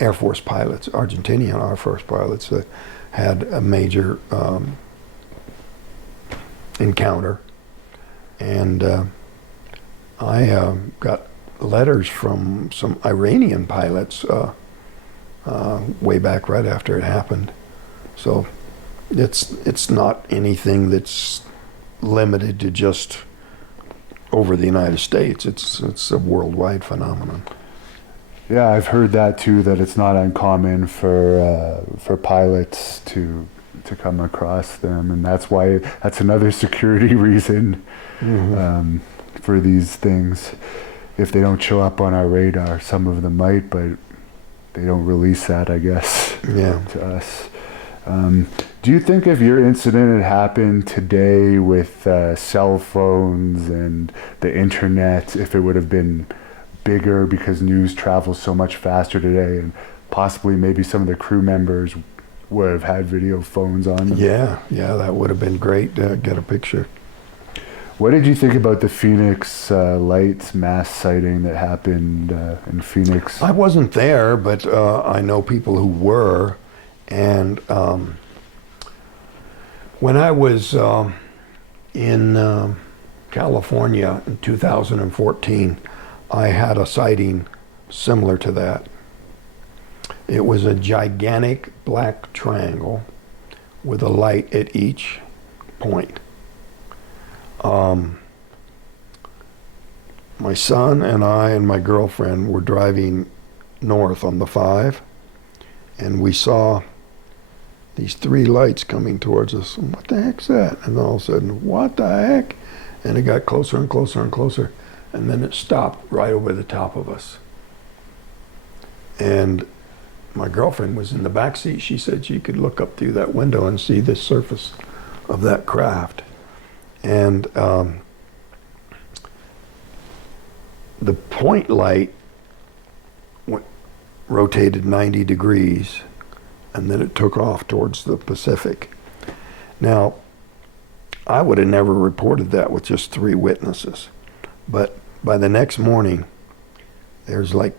Air Force pilots, Argentinian Air Force pilots, that had a major encounter, and I got letters from some Iranian pilots way back right after it happened. So it's not anything that's limited to just over the United States. It's a worldwide phenomenon. Yeah, I've heard that too. That it's not uncommon for pilots to come across them, and that's another security reason for these things. If they don't show up on our radar, some of them might, but they don't release that, I guess, to us. Do you think if your incident had happened today with cell phones and the internet, if it would have been bigger because news travels so much faster today, and possibly maybe some of the crew members would have had video phones on them? Yeah, that would have been great to get a picture. What did you think about the Phoenix Lights mass sighting that happened in Phoenix? I wasn't there, but I know people who were. And when I was in California in 2014, I had a sighting similar to that. It was a gigantic black triangle with a light at each point. My son and I and my girlfriend were driving north on the 5, and we saw these 3 lights coming towards us. What the heck's that? And then all of a sudden, what the heck? And it got closer and closer and closer, and then it stopped right over the top of us. And my girlfriend was in the back seat. She said she could look up through that window and see the surface of that craft. And the point light rotated 90 degrees, and then it took off towards the Pacific. Now, I would have never reported that with just 3 witnesses. But by the next morning, there's like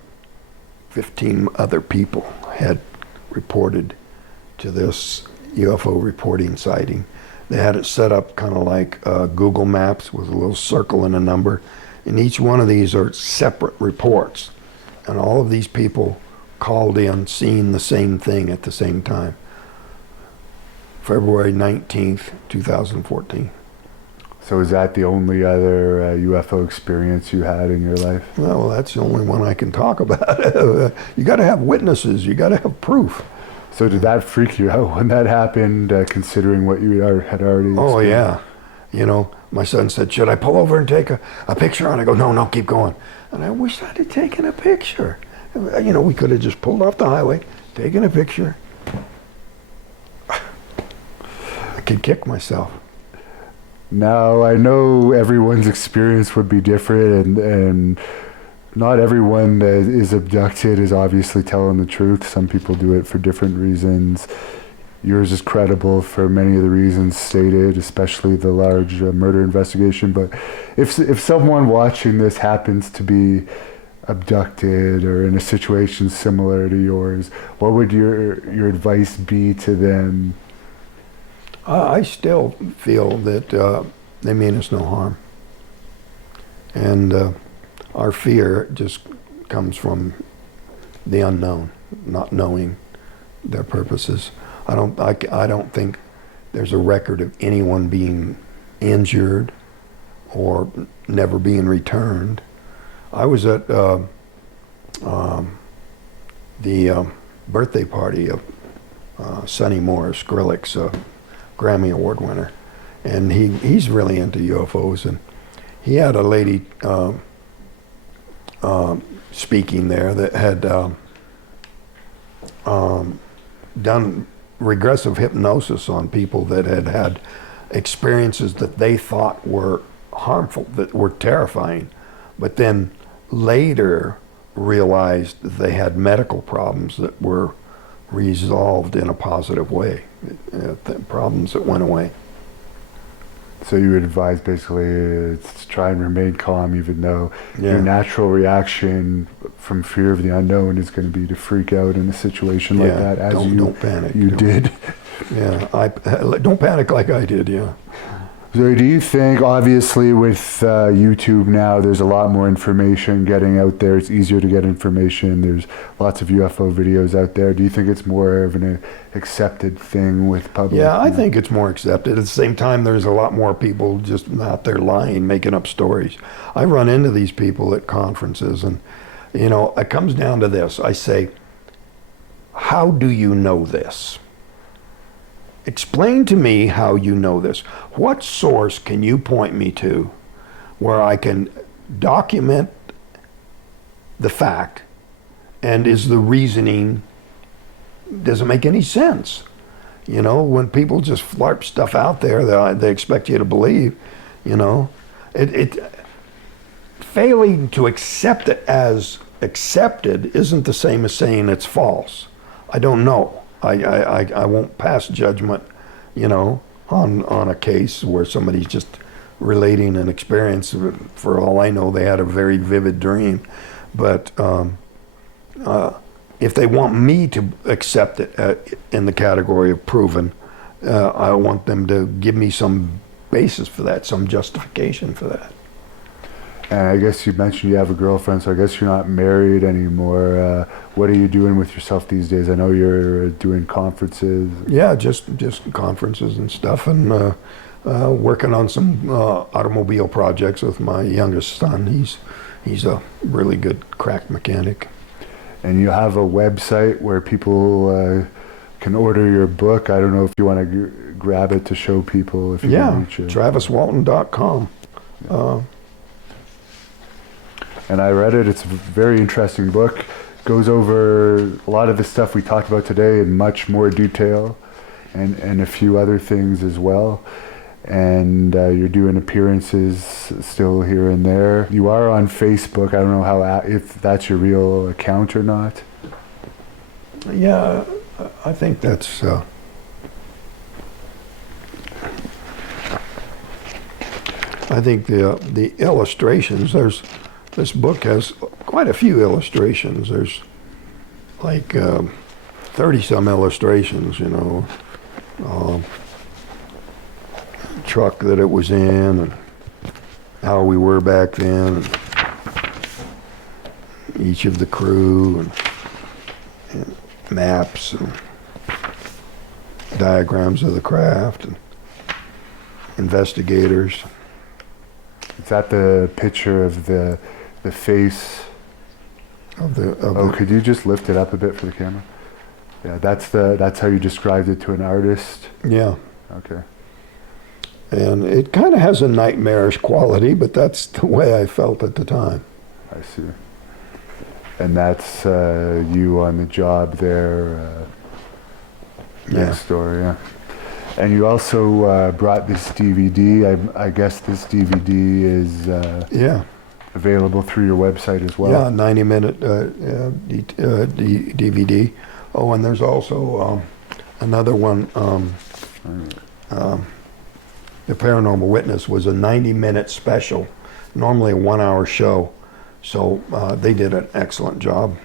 15 other people had reported to this UFO reporting sighting. They had it set up kind of like Google Maps with a little circle and a number. And each one of these are separate reports. And all of these people called in seeing the same thing at the same time. February 19th, 2014. So is that the only other UFO experience you had in your life? Well, that's the only one I can talk about. You got to have witnesses. You got to have proof. So did that freak you out when that happened, considering what you had already experienced? Oh, yeah. You know, my son said, should I pull over and take a picture? And I go, no, keep going. And I wish I'd have taken a picture. You know, we could have just pulled off the highway, taken a picture. I could kick myself. Now, I know everyone's experience would be different, and not everyone that is abducted is obviously telling the truth. Some people do it for different reasons. Yours is credible for many of the reasons stated, especially the large murder investigation. But if someone watching this happens to be abducted or in a situation similar to yours, what would your advice be to them? I still feel that they mean us no harm. And our fear just comes from the unknown, not knowing their purposes. I don't think there's a record of anyone being injured or never being returned. I was at the birthday party of Sonny Moore, Skrillex, Grammy Award winner, and he's really into UFOs, and he had a lady speaking there that had done regressive hypnosis on people that had had experiences that they thought were harmful, that were terrifying, but then later realized that they had medical problems that were resolved in a positive way, problems that went away. So you would advise basically to try and remain calm, even though your natural reaction from fear of the unknown is going to be to freak out in a situation like that, as don't panic. You did. Yeah, don't panic like I did. Yeah. So do you think, obviously with YouTube now, there's a lot more information getting out there. It's easier to get information. There's lots of UFO videos out there. Do you think it's more of an accepted thing with public? Yeah, I think it's more accepted. At the same time, there's a lot more people just out there lying, making up stories. I run into these people at conferences, and You know, it comes down to this. I say, how do you know this? Explain to me how you know this. What source can you point me to where I can document the fact, and is the reasoning, does it make any sense? You know, when people just flarp stuff out there that they expect you to believe, you know, failing to accept it as accepted isn't the same as saying it's false. I don't know. I won't pass judgment, you know, on a case where somebody's just relating an experience. For all I know, they had a very vivid dream. But if they want me to accept it in the category of proven, I want them to give me some basis for that, some justification for that. And I guess you mentioned you have a girlfriend, so I guess you're not married anymore. What are you doing with yourself these days? I know you're doing conferences. Yeah, just conferences and stuff, and working on some automobile projects with my youngest son. He's a really good crack mechanic. And you have a website where people can order your book. I don't know if you want to grab it to show people if you can reach it. TravisWalton.com. And I read it. It's a very interesting book. Goes over a lot of the stuff we talked about today in much more detail, and a few other things as well. And you're doing appearances still here and there. You are on Facebook. I don't know if that's your real account or not. Yeah, I think that's. I think the illustrations. This book has quite a few illustrations. There's like 30-some illustrations, you know. Truck that it was in, and how we were back then, and each of the crew, and maps, and diagrams of the craft, and investigators. Is that the picture of the face? Could you just lift it up a bit for the camera? Yeah, that's how you described it to an artist? Yeah. Okay. And it kind of has a nightmarish quality, but that's the way I felt at the time. I see. And that's you on the job there next door, yeah. And you also brought this DVD. I guess this DVD is available through your website as well. Yeah, 90-minute DVD. Oh, and there's also another one. The Paranormal Witness was a 90-minute special, normally a 1-hour show. So they did an excellent job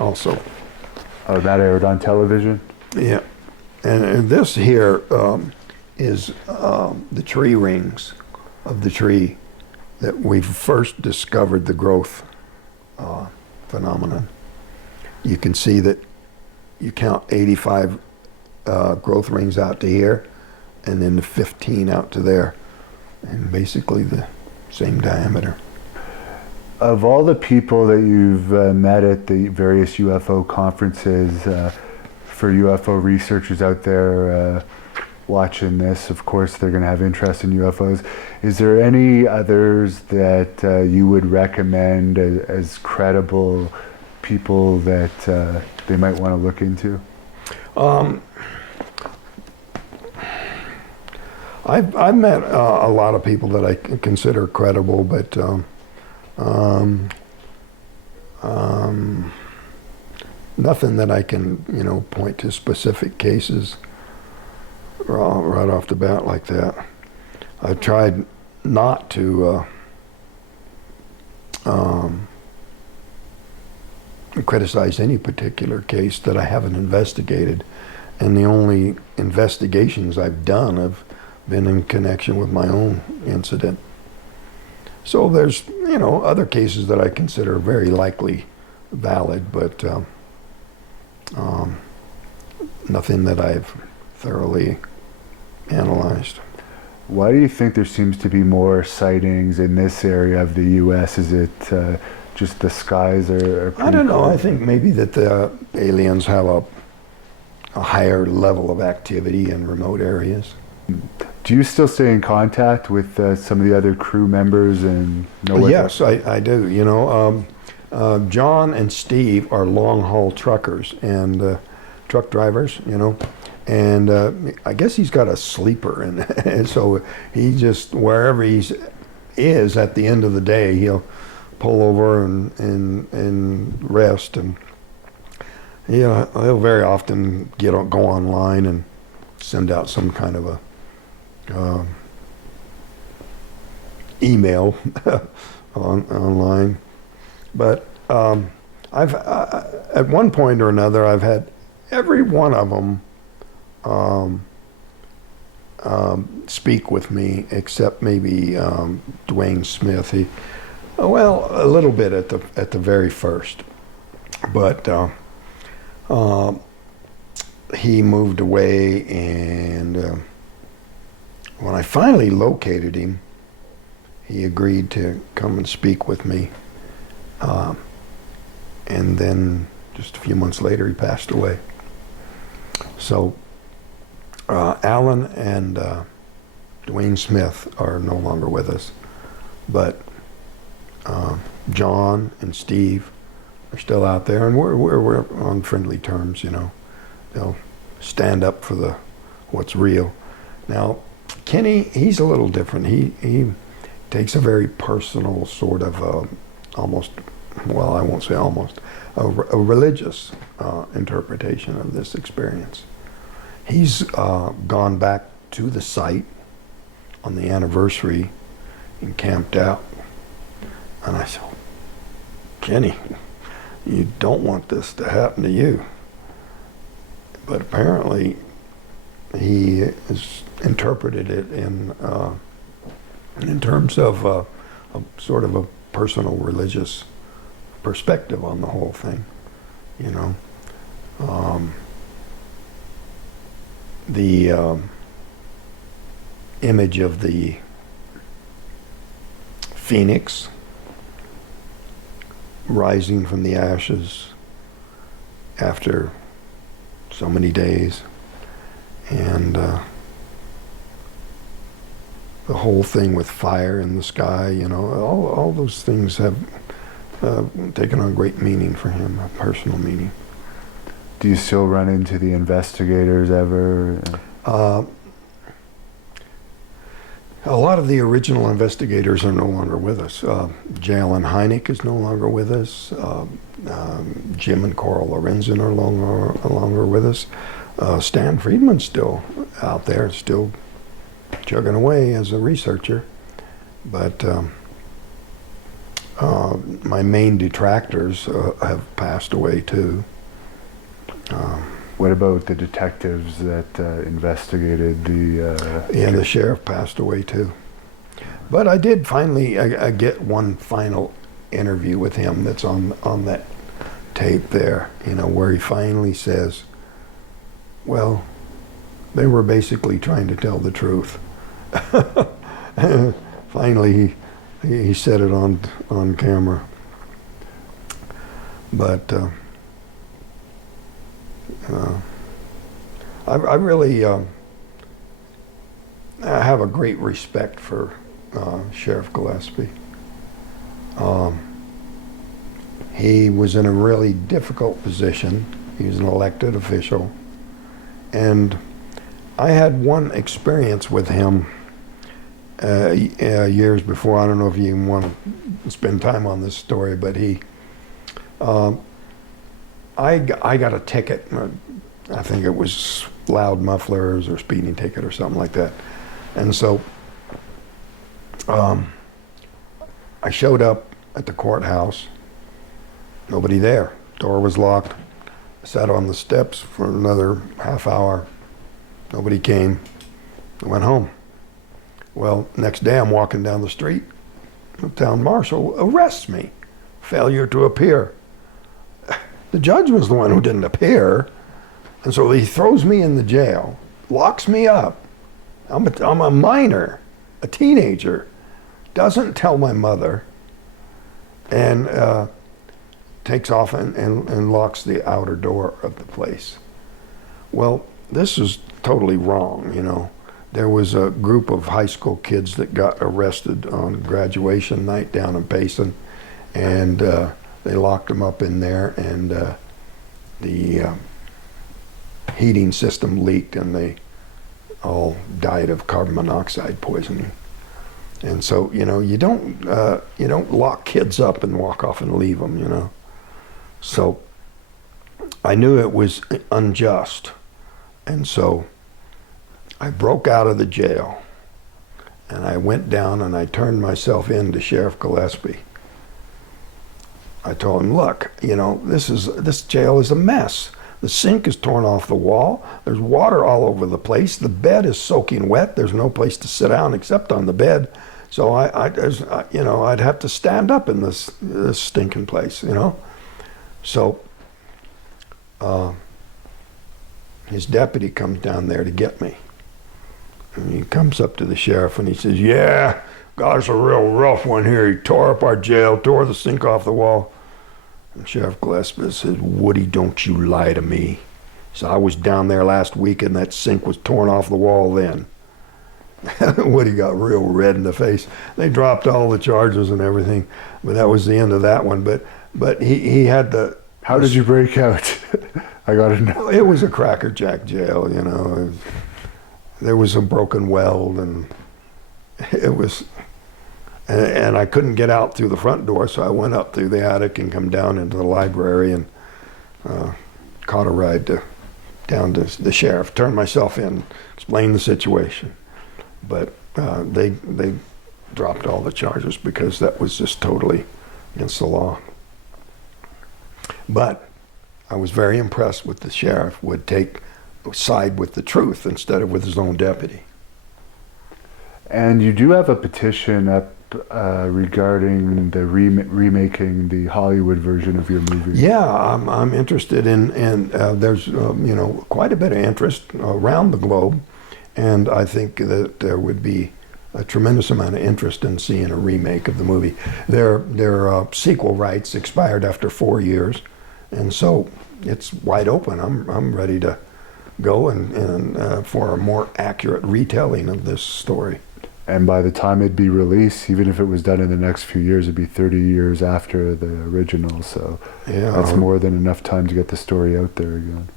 also. Oh, that aired on television? Yeah. And this here is the tree rings of the tree that we first discovered the growth phenomenon. You can see that you count 85 growth rings out to here, and then the 15 out to there, and basically the same diameter. Of all the people that you've met at the various UFO conferences, for UFO researchers out there watching this, of course they're going to have interest in UFOs. Is there any others that you would recommend as credible people that they might want to look into? I've met a lot of people that I consider credible, but nothing that I can, point to specific cases right off the bat like that. I've tried not to criticize any particular case that I haven't investigated, and the only investigations I've done have been in connection with my own incident. So there's, other cases that I consider very likely valid, but nothing that I've thoroughly analyzed. Why do you think there seems to be more sightings in this area of the U.S.? Is it just the skies are I pretty don't know. cool? I think maybe that the aliens have a higher level of activity in remote areas. Do you still stay in contact with some of the other crew members and know what? Yes, I do. You know, John and Steve are long haul truckers and truck drivers. You know, and I guess he's got a sleeper, and so he just wherever is at the end of the day, he'll pull over and rest, and he'll very often go online and send out some kind of a email online. But I've at one point or another, I've had every one of them speak with me, except maybe Dwayne Smith. Well, a little bit at the very first, but he moved away, and when I finally located him, he agreed to come and speak with me. And then just a few months later, he passed away. So Alan and Dwayne Smith are no longer with us, but John and Steve are still out there, and we're on friendly terms. You know, they'll stand up for what's real. Now, Kenny, he's a little different. He takes a very personal sort of almost, well, I won't say almost, a religious interpretation of this experience. He's gone back to the site on the anniversary and camped out. And I said, Kenny, you don't want this to happen to you. But apparently he has interpreted it in terms of a sort of a personal religious perspective on the whole thing, you know. The image of the phoenix rising from the ashes after so many days, and the whole thing with fire in the sky, you know, all those things have taken on great meaning for him, a personal meaning. Do you still run into the investigators ever? A lot of the original investigators are no longer with us. Jalen Hynek is no longer with us. Jim and Coral Lorenzen are no longer with us. Stan Friedman's still out there, still chugging away as a researcher. But my main detractors have passed away too. What about the detectives that investigated the... Yeah, the sheriff passed away too. But I did finally I get one final interview with him that's on that tape there, you know, where he finally says, well, they were basically trying to tell the truth. Finally, he said it on camera. But I really I have a great respect for Sheriff Gillespie. He was in a really difficult position. He was an elected official. And I had one experience with him years before. I don't know if you even want to spend time on this story, but I got a ticket. I think it was loud mufflers or speeding ticket or something like that. And so I showed up at the courthouse. Nobody there. Door was locked. I sat on the steps for another half hour. Nobody came. I went home. Well, next day I'm walking down the street. The town marshal arrests me. Failure to appear. The judge was the one who didn't appear. And so he throws me in the jail, locks me up. I'm a minor, a teenager, doesn't tell my mother. and takes off and locks the outer door of the place. Well, this is totally wrong, you know. There was a group of high school kids that got arrested on graduation night down in Payson, and they locked them up in there, and the heating system leaked, and they all died of carbon monoxide poisoning. And so, you know, you don't lock kids up and walk off and leave them, you know. So I knew it was unjust, and so I broke out of the jail, and I went down and I turned myself in to Sheriff Gillespie. I told him, look, you know, this jail is a mess. The sink is torn off the wall. There's water all over the place. The bed is soaking wet. There's no place to sit down except on the bed. So I'd have to stand up in this stinking place, you know. So his deputy comes down there to get me. And he comes up to the sheriff and he says, yeah, guy's a real rough one here. He tore up our jail, tore the sink off the wall. And Sheriff Gillespie says, Woody, don't you lie to me. So I was down there last week and that sink was torn off the wall then. Woody got real red in the face. They dropped all the charges and everything, but that was the end of that one. But he had the... How did you break out? I gotta know. It was a Cracker Jack jail, you know. There was a broken weld, and it was... And I couldn't get out through the front door, so I went up through the attic and come down into the library and caught a ride down to the sheriff, turned myself in, explained the situation. But they dropped all the charges because that was just totally against the law. But I was very impressed with the sheriff would side with the truth instead of with his own deputy. And you do have a petition up regarding the remaking the Hollywood version of your movie. Yeah, I'm interested in, and there's you know, quite a bit of interest around the globe, and I think that there would be a tremendous amount of interest in seeing a remake of the movie. Their sequel rights expired after 4 years, and so it's wide open. I'm ready to go and for a more accurate retelling of this story. And by the time it'd be released, even if it was done in the next few years, it'd be 30 years after the original. So yeah, that's more than enough time to get the story out there again.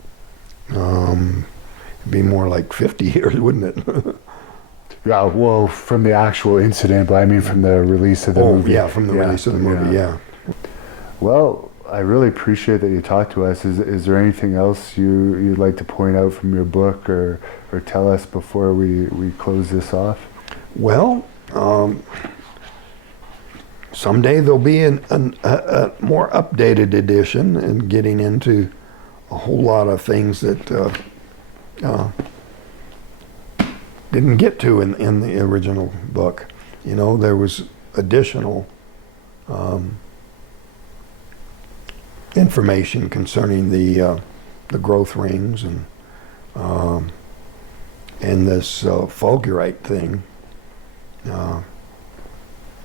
It'd be more like 50 years, wouldn't it? Yeah, well, from the actual incident, but I mean from the release of the movie. Yeah, from the release of the movie, yeah. Well, I really appreciate that you talked to us. Is there anything else you'd like to point out from your book or tell us before we close this off? Well, someday there'll be a more updated edition and getting into a whole lot of things that didn't get to in the original book. You know, there was additional information concerning the growth rings and this fulgurite thing.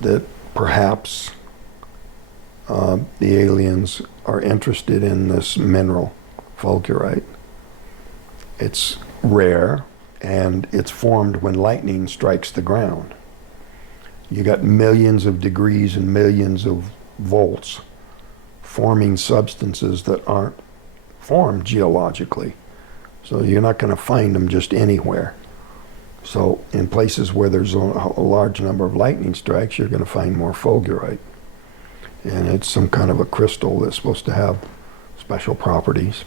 That perhaps the aliens are interested in this mineral, fulgurite. It's rare, and it's formed when lightning strikes the ground. You got millions of degrees and millions of volts forming substances that aren't formed geologically. So you're not going to find them just anywhere. So in places where there's a large number of lightning strikes, you're going to find more fulgurite. And it's some kind of a crystal that's supposed to have special properties.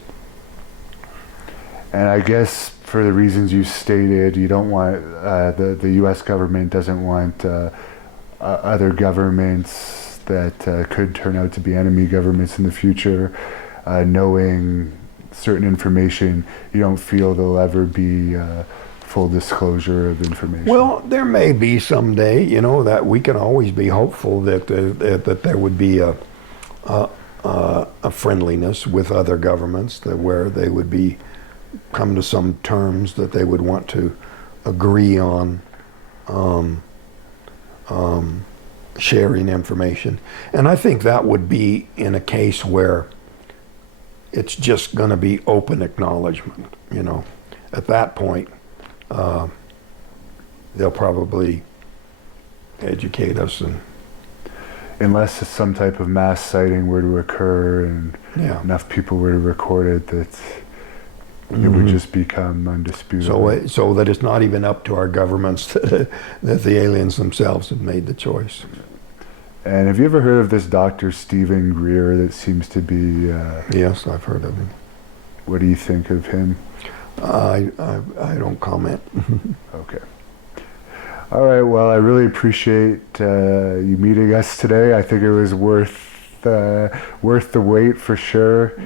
And I guess for the reasons you stated, you don't want, the U.S. government doesn't want other governments that could turn out to be enemy governments in the future, knowing certain information. You don't feel there'll ever be full disclosure of information? Well, there may be someday, you know, that we can always be hopeful that that there would be a friendliness with other governments, that where they would come to some terms that they would want to agree on sharing information. And I think that would be in a case where it's just going to be open acknowledgement, you know. At that point, they'll probably educate us, and Unless some type of mass sighting were to occur and yeah. enough people were to record it, that it would just become undisputable. So that it's not even up to our governments that the aliens themselves have made the choice. And have you ever heard of this Dr. Stephen Greer that seems to be... Yes, I've heard of him. What do you think of him? I don't comment. Okay. All right, well, I really appreciate you meeting us today. I think it was worth the wait for sure.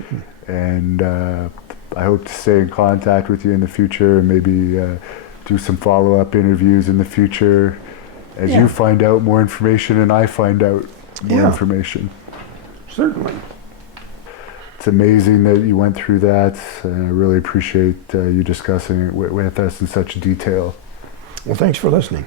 And I hope to stay in contact with you in the future and maybe do some follow-up interviews in the future as you find out more information and I find out more information. Certainly. It's amazing that you went through that, and I really appreciate you discussing it with us in such detail. Well, thanks for listening.